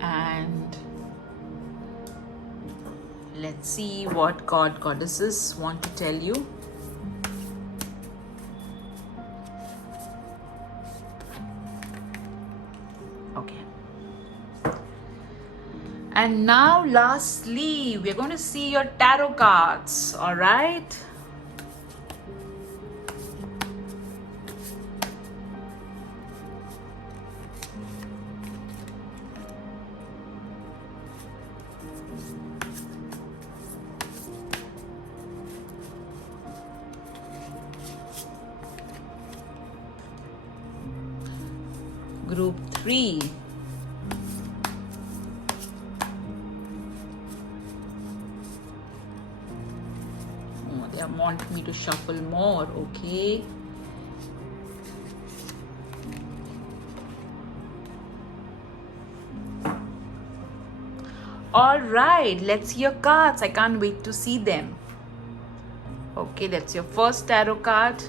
And let's see what goddesses want to tell you. Okay. And now lastly, we're going to see your tarot cards, all right? Group 3. Oh, they want me to shuffle more, okay. All right, let's see your cards. I can't wait to see them. Okay, that's your first tarot card.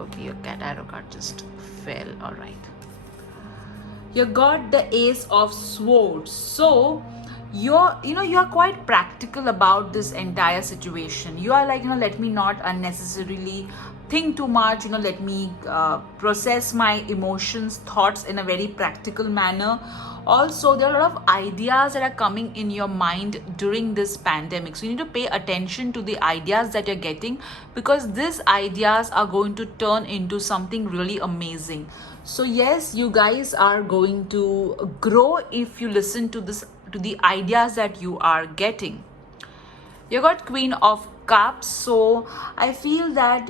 Okay, your tarot card just fell. All right. You got the Ace of Swords. So you're quite practical about this entire situation. You are like, let me not unnecessarily think too much. Let me process my emotions, thoughts in a very practical manner. Also, there are a lot of ideas that are coming in your mind during this pandemic. So you need to pay attention to the ideas that you're getting, because these ideas are going to turn into something really amazing. So yes, you guys are going to grow if you listen to the ideas that you are getting. You got Queen of Cups. So I feel that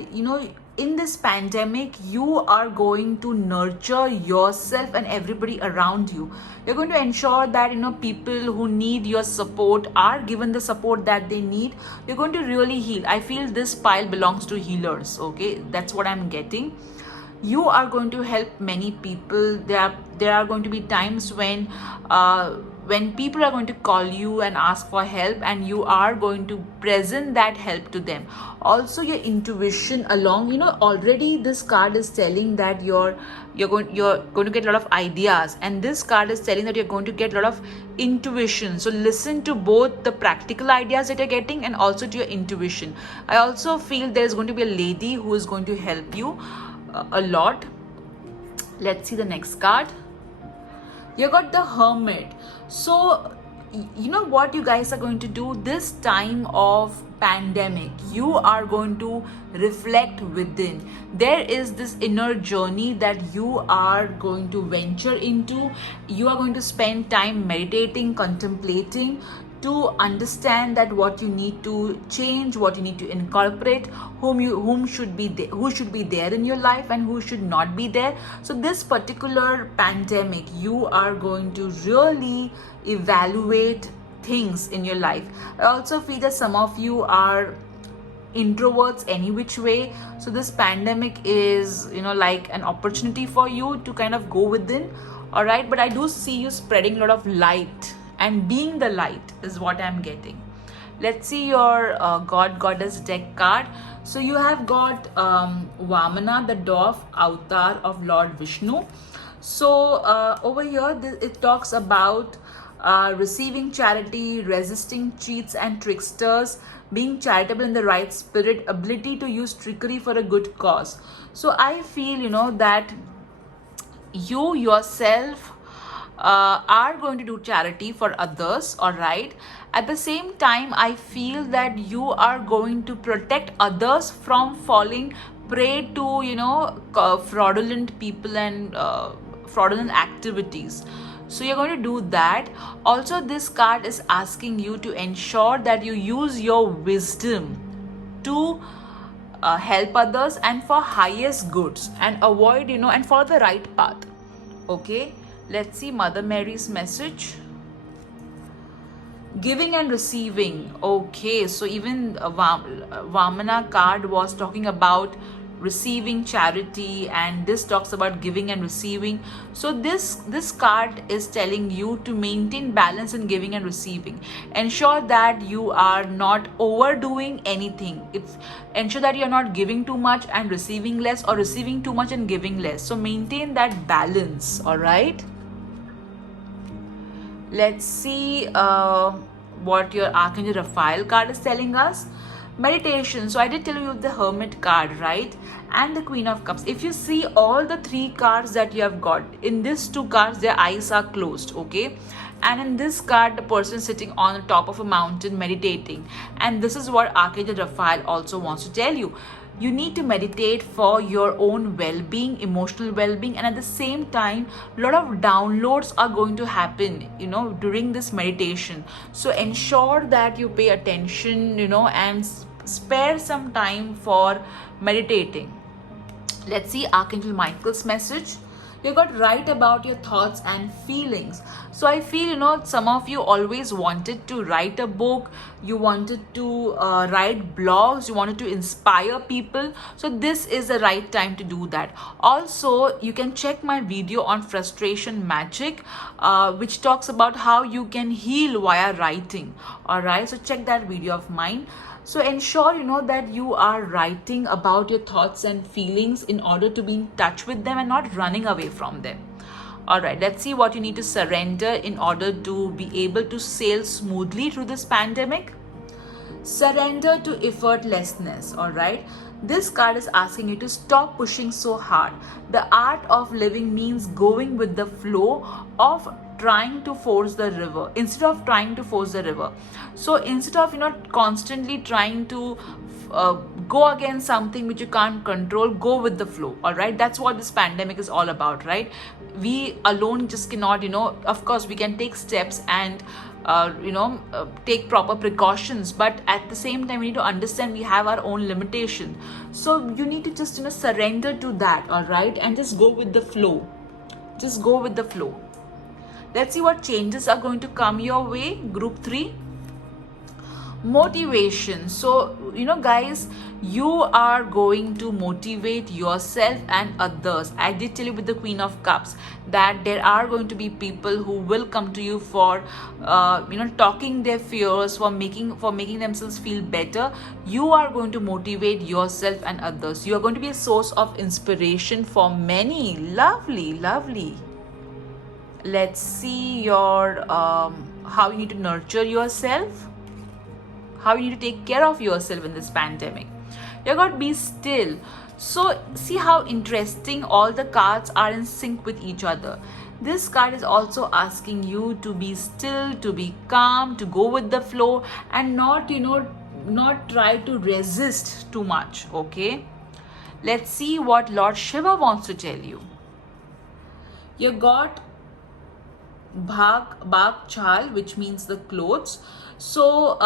in this pandemic you are going to nurture yourself and everybody around you. You're going to ensure that people who need your support are given the support that they need. You're going to really heal. I feel this pile belongs to healers. Okay, that's what I'm getting. You are going to help many people. There are going to be times when people are going to call you and ask for help, and you are going to present that help to them. Also, your intuition along, already this card is telling that you're going to get a lot of ideas, and this card is telling that you're going to get a lot of intuition. So listen to both the practical ideas that you're getting and also to your intuition. I also feel there's going to be a lady who is going to help you a lot. Let's see the next card. You got the Hermit. So what you guys are going to do this time of pandemic, you are going to reflect within. There is this inner journey that you are going to venture into. You are going to spend time meditating, contemplating, to understand that what you need to change, what you need to incorporate, who should be there in your life and who should not be there. So this particular pandemic, you are going to really evaluate things in your life. I also feel that some of you are introverts any which way. So this pandemic is, like an opportunity for you to kind of go within. All right, but I do see you spreading a lot of light and being the light is what I'm getting. Let's see your god goddess deck card. So you have got Vamana, the dwarf avatar of Lord Vishnu. So over here it talks about receiving charity, resisting cheats and tricksters, being charitable in the right spirit, ability to use trickery for a good cause. So I feel, that you yourself are going to do charity for others. All right, at the same time I feel that you are going to protect others from falling prey to fraudulent people and fraudulent activities. So you're going to do that. Also, this card is asking you to ensure that you use your wisdom to help others and for highest goods, and avoid, and follow the right path. Okay, let's see Mother Mary's message. Giving and receiving. Okay, so even Vamana card was talking about receiving charity, and this talks about giving and receiving. So this card is telling you to maintain balance in giving and receiving. Ensure that you are not overdoing anything. Ensure that you're not giving too much and receiving less, or receiving too much and giving less. So maintain that balance. All right, let's see what your Archangel Raphael card is telling us. Meditation. So I did tell you the Hermit card, right, and the Queen of Cups. If you see all the three cards that you have got, in these two cards their eyes are closed. Okay, and in this card the person is sitting on the top of a mountain meditating, and this is what Archangel Raphael also wants to tell you. You need to meditate for your own well-being, emotional well-being, and at the same time a lot of downloads are going to happen during this meditation. So ensure that you pay attention, and spare some time for meditating. Let's see Archangel Michael's message. You got write about your thoughts and feelings. So I feel, some of you always wanted to write a book, you wanted to write blogs, you wanted to inspire people. So this is the right time to do that. Also, you can check my video on frustration magic, which talks about how you can heal via writing. All right, so check that video of mine. So ensure that you are writing about your thoughts and feelings in order to be in touch with them and not running away from them. All right, let's see what you need to surrender in order to be able to sail smoothly through this pandemic. Surrender to effortlessness. All right, this card is asking you to stop pushing so hard. The art of living means going with the flow of trying to force the river instead of trying to force the river. So instead of constantly trying to go against something which you can't control, go with the flow. All right, that's what this pandemic is all about, right? We alone just cannot, of course we can take steps and take proper precautions, but at the same time we need to understand we have our own limitation. So you need to just surrender to that. All right, and just go with the flow. Just go with the flow. Let's see what changes are going to come your way. Group 3. Motivation. So guys, you are going to motivate yourself and others. I did tell you with the Queen of Cups that there are going to be people who will come to you for talking their fears, for making themselves feel better. You are going to motivate yourself and others. You are going to be a source of inspiration for many. Lovely. Let's see your how you need to nurture yourself, how you need to take care of yourself in this pandemic. You got to be still. So see how interesting all the cards are in sync with each other. This card is also asking you to be still, to be calm, to go with the flow, and not try to resist too much. Okay, let's see what Lord Shiva wants to tell you. You got Bhag Chal, which means the clothes. So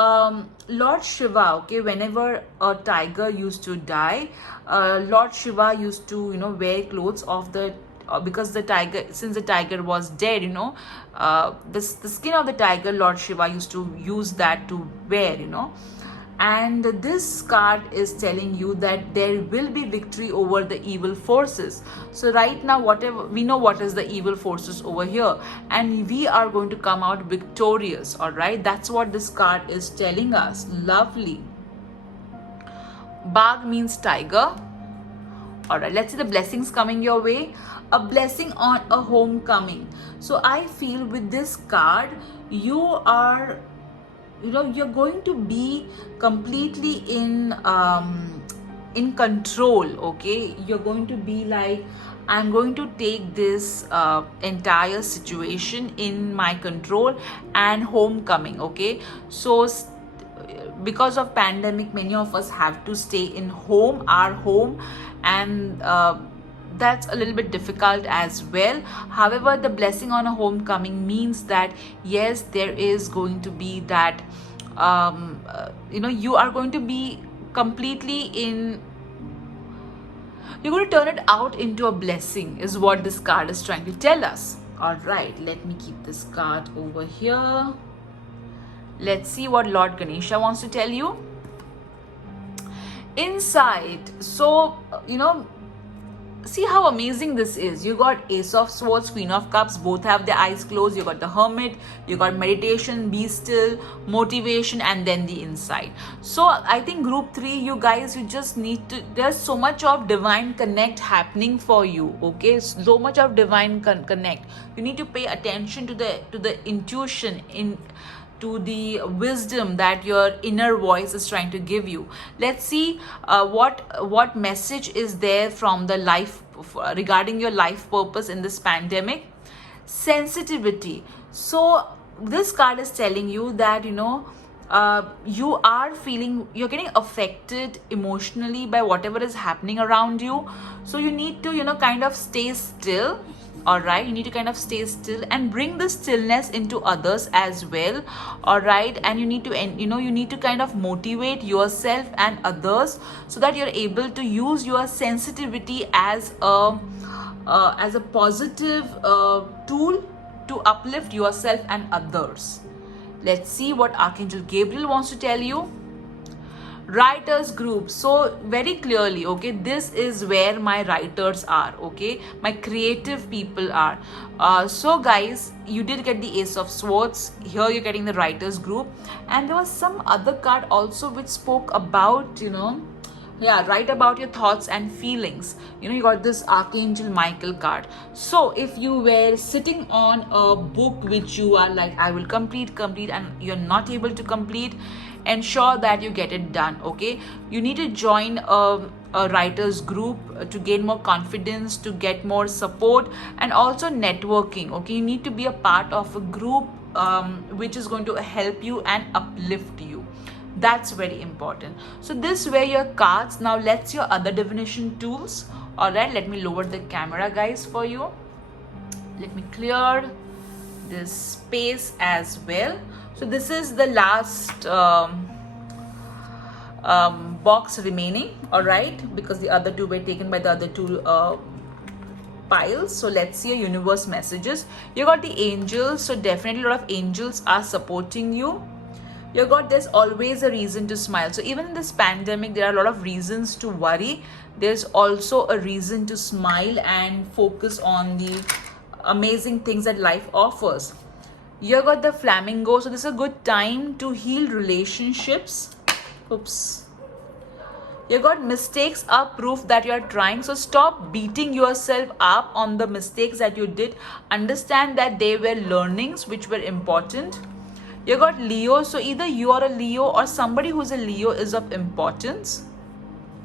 Lord Shiva, okay, whenever a tiger used to die, Lord Shiva used to wear clothes of the because the tiger, since the tiger was dead, the skin of the tiger, Lord Shiva used to use that to wear. and this card is telling you that there will be victory over the evil forces. So right now, whatever we know, what is the evil forces over here, and we are going to come out victorious. All right, that's what this card is telling us. Lovely. Bagh means tiger. All right, let's see the blessings coming your way. A blessing on a homecoming. So I feel with this card, you are, you're going to be completely in control. Okay, you're going to be like, I'm going to take this entire situation in my control. And homecoming. Okay, so because of pandemic, many of us have to stay in our home, and that's a little bit difficult as well. However, the blessing on a homecoming means that yes, there is going to be that you are going to be completely you're going to turn it out into a blessing, is what this card is trying to tell us. All right, let me keep this card over here. Let's see what Lord Ganesha wants to tell you. Insight. So, see how amazing this is. You got Ace of Swords, Queen of Cups, both have their eyes closed. You got the Hermit, you got meditation, be still, motivation, and then the insight. So I think group 3, you guys, you just need to, there's so much of divine connect happening for you. Okay, so much of divine connect. You need to pay attention to the intuition, to the wisdom that your inner voice is trying to give you. Let's see what message is there from the life regarding your life purpose in this pandemic. Sensitivity. So this card is telling you that you are feeling, you're getting affected emotionally by whatever is happening around you. So you need to kind of stay still. All right, you need to kind of stay still and bring the stillness into others as well. All right, and you need to you need to kind of motivate yourself and others, so that you're able to use your sensitivity as a positive tool to uplift yourself and others. Let's see what Archangel Gabriel wants to tell you. Writers group. So very clearly, okay, this is where my writers are, okay, my creative people are. So guys, you did get the Ace of Swords. Here you're getting the writers group, and there was some other card also which spoke about write about your thoughts and feelings. You got this Archangel Michael card. So if you were sitting on a book which you are like, I will complete, and you're not able to complete, ensure that you get it done. Okay, you need to join a writers group to gain more confidence, to get more support, and also networking. Okay, you need to be a part of a group which is going to help you and uplift you. That's very important. So this were your cards. Now let's your other divination tools. All right, let me lower the camera, guys, for you. Let me clear this space as well. So this is the last box remaining. All right, because the other two were taken by the other two piles. So let's see your universe messages. You got the angels. So definitely a lot of angels are supporting you. You got there's always a reason to smile. So even in this pandemic, there are a lot of reasons to worry. There's also a reason to smile and focus on the amazing things that life offers. You got the flamingo. So this is a good time to heal relationships. Oops. You got mistakes are proof that you are trying. So stop beating yourself up on the mistakes that you did. Understand that they were learnings which were important. You got Leo. So either you are a Leo or somebody who's a Leo is of importance.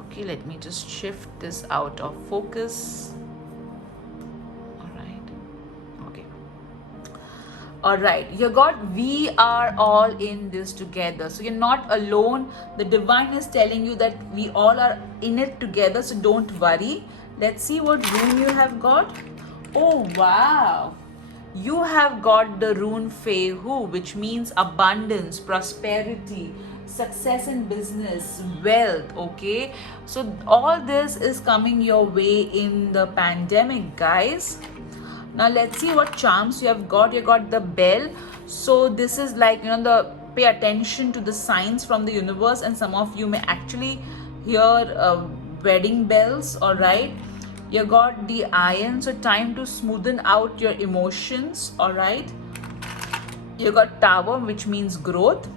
Okay, let me just shift this out of focus. All right. Okay. All right. You got we are all in this together. So you're not alone. The divine is telling you that we all are in it together. So don't worry. Let's see what rune you have got. Oh, wow. You have got the rune Fehu, which means abundance, prosperity, success in business, wealth. Okay, so all this is coming your way in the pandemic, guys. Now let's see what charms you have got. You got the bell. So this is like the pay attention to the signs from the universe, and some of you may actually hear wedding bells. All right, you got the Iron, so time to smoothen out your emotions. All right, you got Tower, which means growth.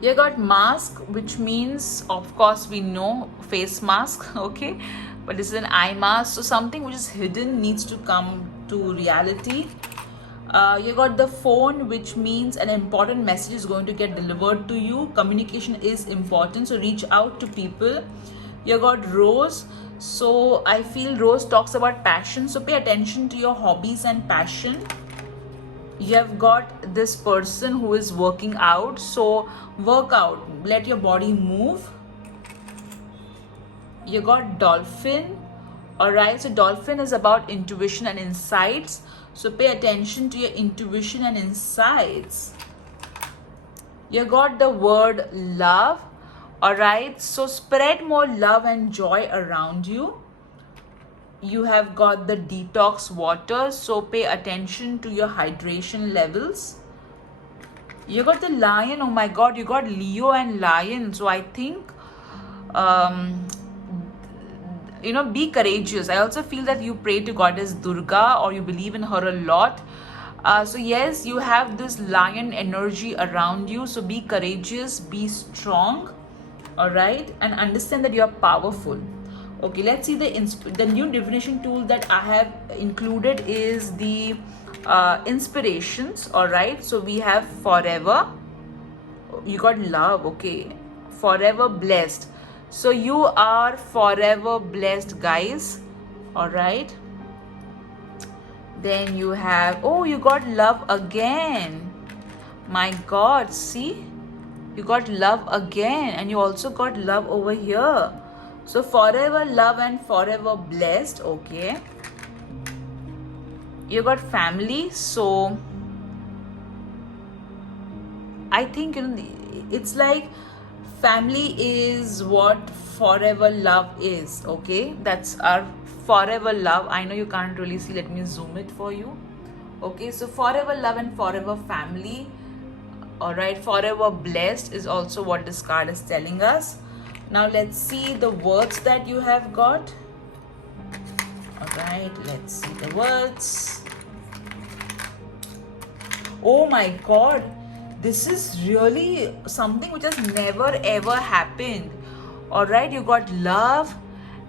You got Mask, which means, of course, we know face mask. Okay, but this is an eye mask, so something which is hidden needs to come to reality. You got the Phone, which means an important message is going to get delivered to you. Communication is important, so reach out to people. You got Rose, so I feel Rose talks about passion, so pay attention to your hobbies and passion. You have got this person who is working out, so work out, let your body move. You got Dolphin. All right, so Dolphin is about intuition and insights, so pay attention to your intuition and insights. You got the word love. All right, so spread more love and joy around you. You have got the Detox water, so pay attention to your hydration levels. You got the Lion. Oh my god, you got Leo and Lion, so I think be courageous. I also feel that you pray to Goddess Durga, or you believe in her a lot. So yes, you have this lion energy around you, so be courageous, be strong. All right, and understand that you are powerful. Okay, let's see the new divination tool that I have included is the inspirations. All right, so we have forever. You got love. Okay, forever blessed. So you are forever blessed, guys. All right. Then you have, oh, you got love again. My God, see, you got love again, and you also got love over here. So forever love and forever blessed. Okay, you got family, so I think it's like family is what forever love is. Okay, that's our forever love. I know you can't really see, let me zoom it for you. Okay, so forever love and forever family. All right, forever blessed is also what this card is telling us. Now let's see the words that you have got. All right, let's see the words. Oh my God, this is really something which has never ever happened. All right, you got love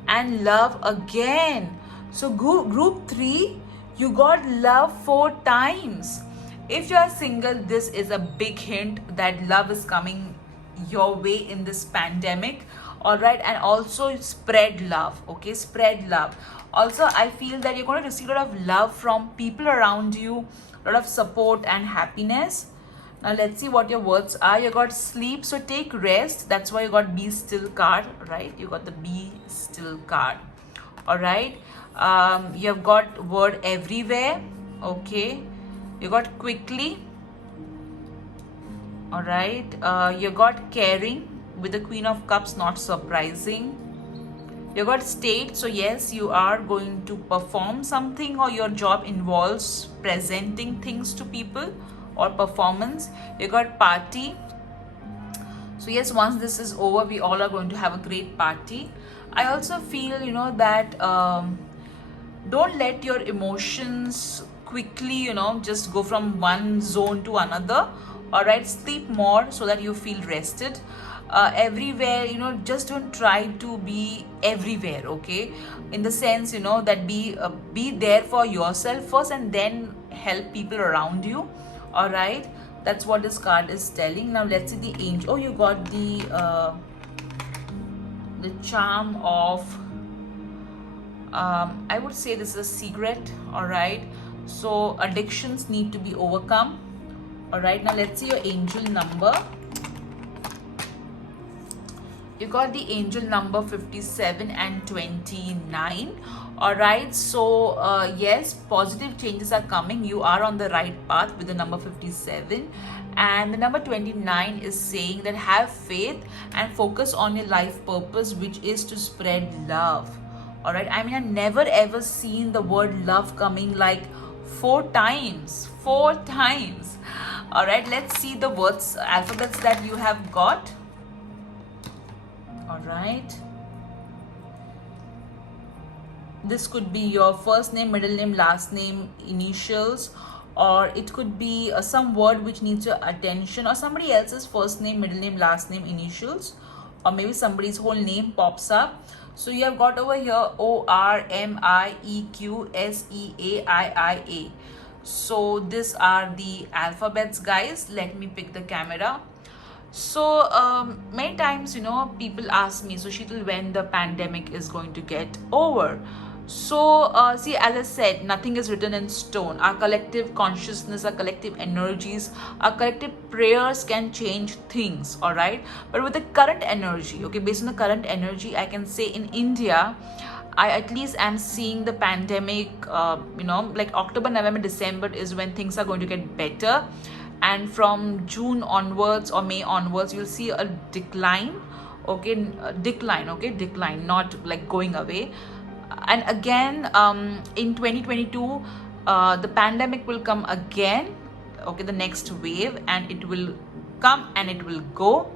and love again. So group 3, you got love 4 times. If you are single, this is a big hint that love is coming your way in this pandemic. All right, and also spread love. Okay, spread love. Also, I feel that you're going to receive a lot of love from people around you, a lot of support and happiness. Now let's see what your words are. You got sleep, so take rest. That's why you got be still card, right? You got the be still card. All right, you have got word everywhere. Okay, you got quickly. All right, you got caring with the Queen of Cups, not surprising. You got state, so yes, you are going to perform something, or your job involves presenting things to people or performance. You got party, so yes, once this is over, we all are going to have a great party. I also feel that don't let your emotions quickly just go from one zone to another. All right, sleep more so that you feel rested. Everywhere, just don't try to be everywhere. Okay, in the sense that be there for yourself first, and then help people around you. All right, that's what this card is telling. Now let's see the angel. Oh, you got the charm of I would say this is a secret. All right, so addictions need to be overcome. All right, now let's see your angel number. You got the angel number 57 and 29. All right, so yes, positive changes are coming. You are on the right path with the number 57, and the number 29 is saying that have faith and focus on your life purpose, which is to spread love. All right, I mean, I've never ever seen the word love coming like 4 times. All right, let's see the words, alphabets that you have got. All right. This could be your first name, middle name, last name, initials, or it could be some word which needs your attention, or somebody else's first name, middle name, last name, initials, or maybe somebody's whole name pops up. So you have got over here ORMIEQSEAIIA. So these are the alphabets, guys. Let me pick the camera. So many times, people ask me, so Sheetal, when the pandemic is going to get over? So see, as I said, nothing is written in stone. Our collective consciousness, our collective energies, our collective prayers can change things, all right? But with the current energy, okay, based on the current energy, I can say in India, I at least am seeing the pandemic, like October, November, December is when things are going to get better. And from June onwards or May onwards, you'll see a decline, okay, decline, not like going away. And again, in 2022, the pandemic will come again, okay, the next wave, and it will come and it will go.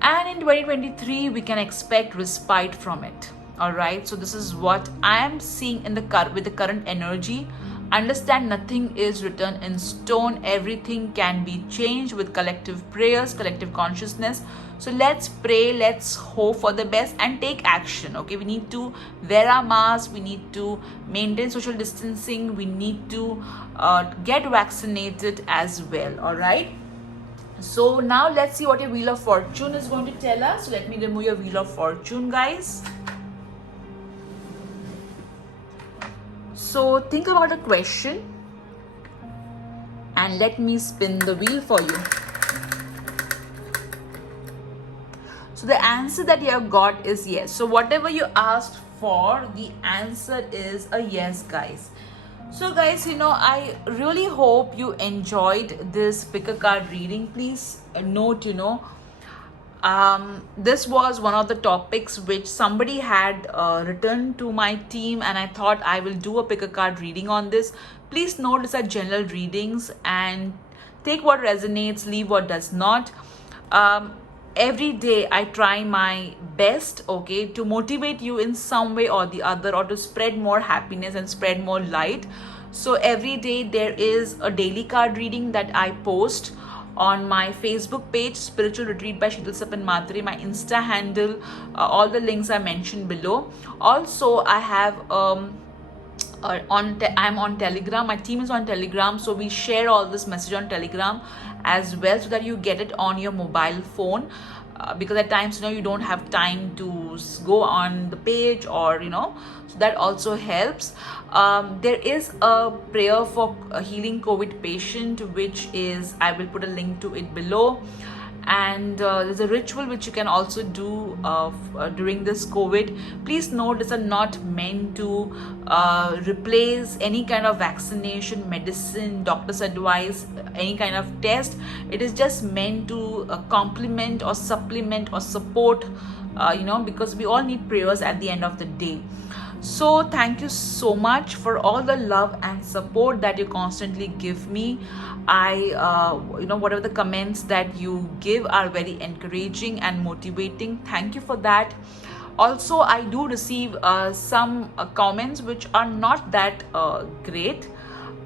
And in 2023, we can expect respite from it. All right, so this is what I am seeing in with the current energy. Understand, nothing is written in stone. Everything can be changed with collective prayers, collective consciousness. So let's pray, let's hope for the best and take action. Okay, we need to wear our mask, we need to maintain social distancing, we need to get vaccinated as well. All right, so now let's see what your Wheel of Fortune is going to tell us. So let me remove your Wheel of Fortune, guys. So think about a question and let me spin the wheel for you. So the answer that you have got is yes. So whatever you asked for, the answer is a yes, guys. So guys, I really hope you enjoyed this pick a card reading. Please note, this was one of the topics which somebody had written to my team, and I thought I will do a pick a card reading on this. Please note these are general readings and take what resonates, leave what does not. Every day I try my best, okay, to motivate you in some way or the other, or to spread more happiness and spread more light. So every day there is a daily card reading that I post on my Facebook page, Spiritual Retreat by Sheetal Sapan Matre, my Insta handle, all the links are mentioned below. Also, I have I'm on Telegram. My team is on Telegram, so we share all this message on Telegram as well, so that you get it on your mobile phone. Because at times, you don't have time to go on the page, or so that also helps. There is a prayer for a healing COVID patient, which is, I will put a link to it below. And there's a ritual which you can also do during this COVID. Please note, these are not meant to replace any kind of vaccination, medicine, doctor's advice, any kind of test. It is just meant to complement or supplement or support, because we all need prayers at the end of the day. So thank you so much for all the love and support that you constantly give me. Whatever the comments that you give are very encouraging and motivating. Thank you for that. Also, I do receive some comments which are not that great.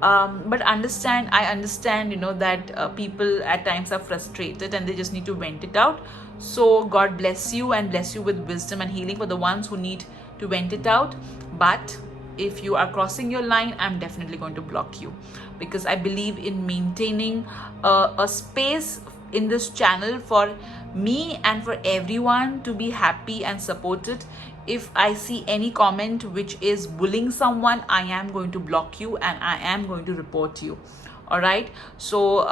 But I understand, that people at times are frustrated and they just need to vent it out. So God bless you and bless you with wisdom and healing for the ones who need to vent it out. But if you are crossing your line, I'm definitely going to block you, because I believe in maintaining a space in this channel for me and for everyone to be happy and supported. If I see any comment which is bullying someone, I am going to block you and I am going to report you. All right, so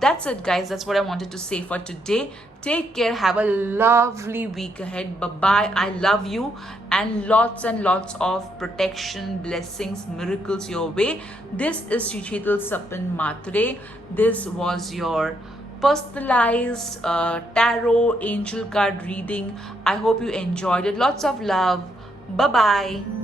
that's it, guys. That's what I wanted to say for today. Take care. Have a lovely week ahead. Bye-bye. I love you, and lots of protection, blessings, miracles your way. This is Sheetal Sapan Matre. This was your personalized tarot angel card reading. I hope you enjoyed it. Lots of love. Bye-bye.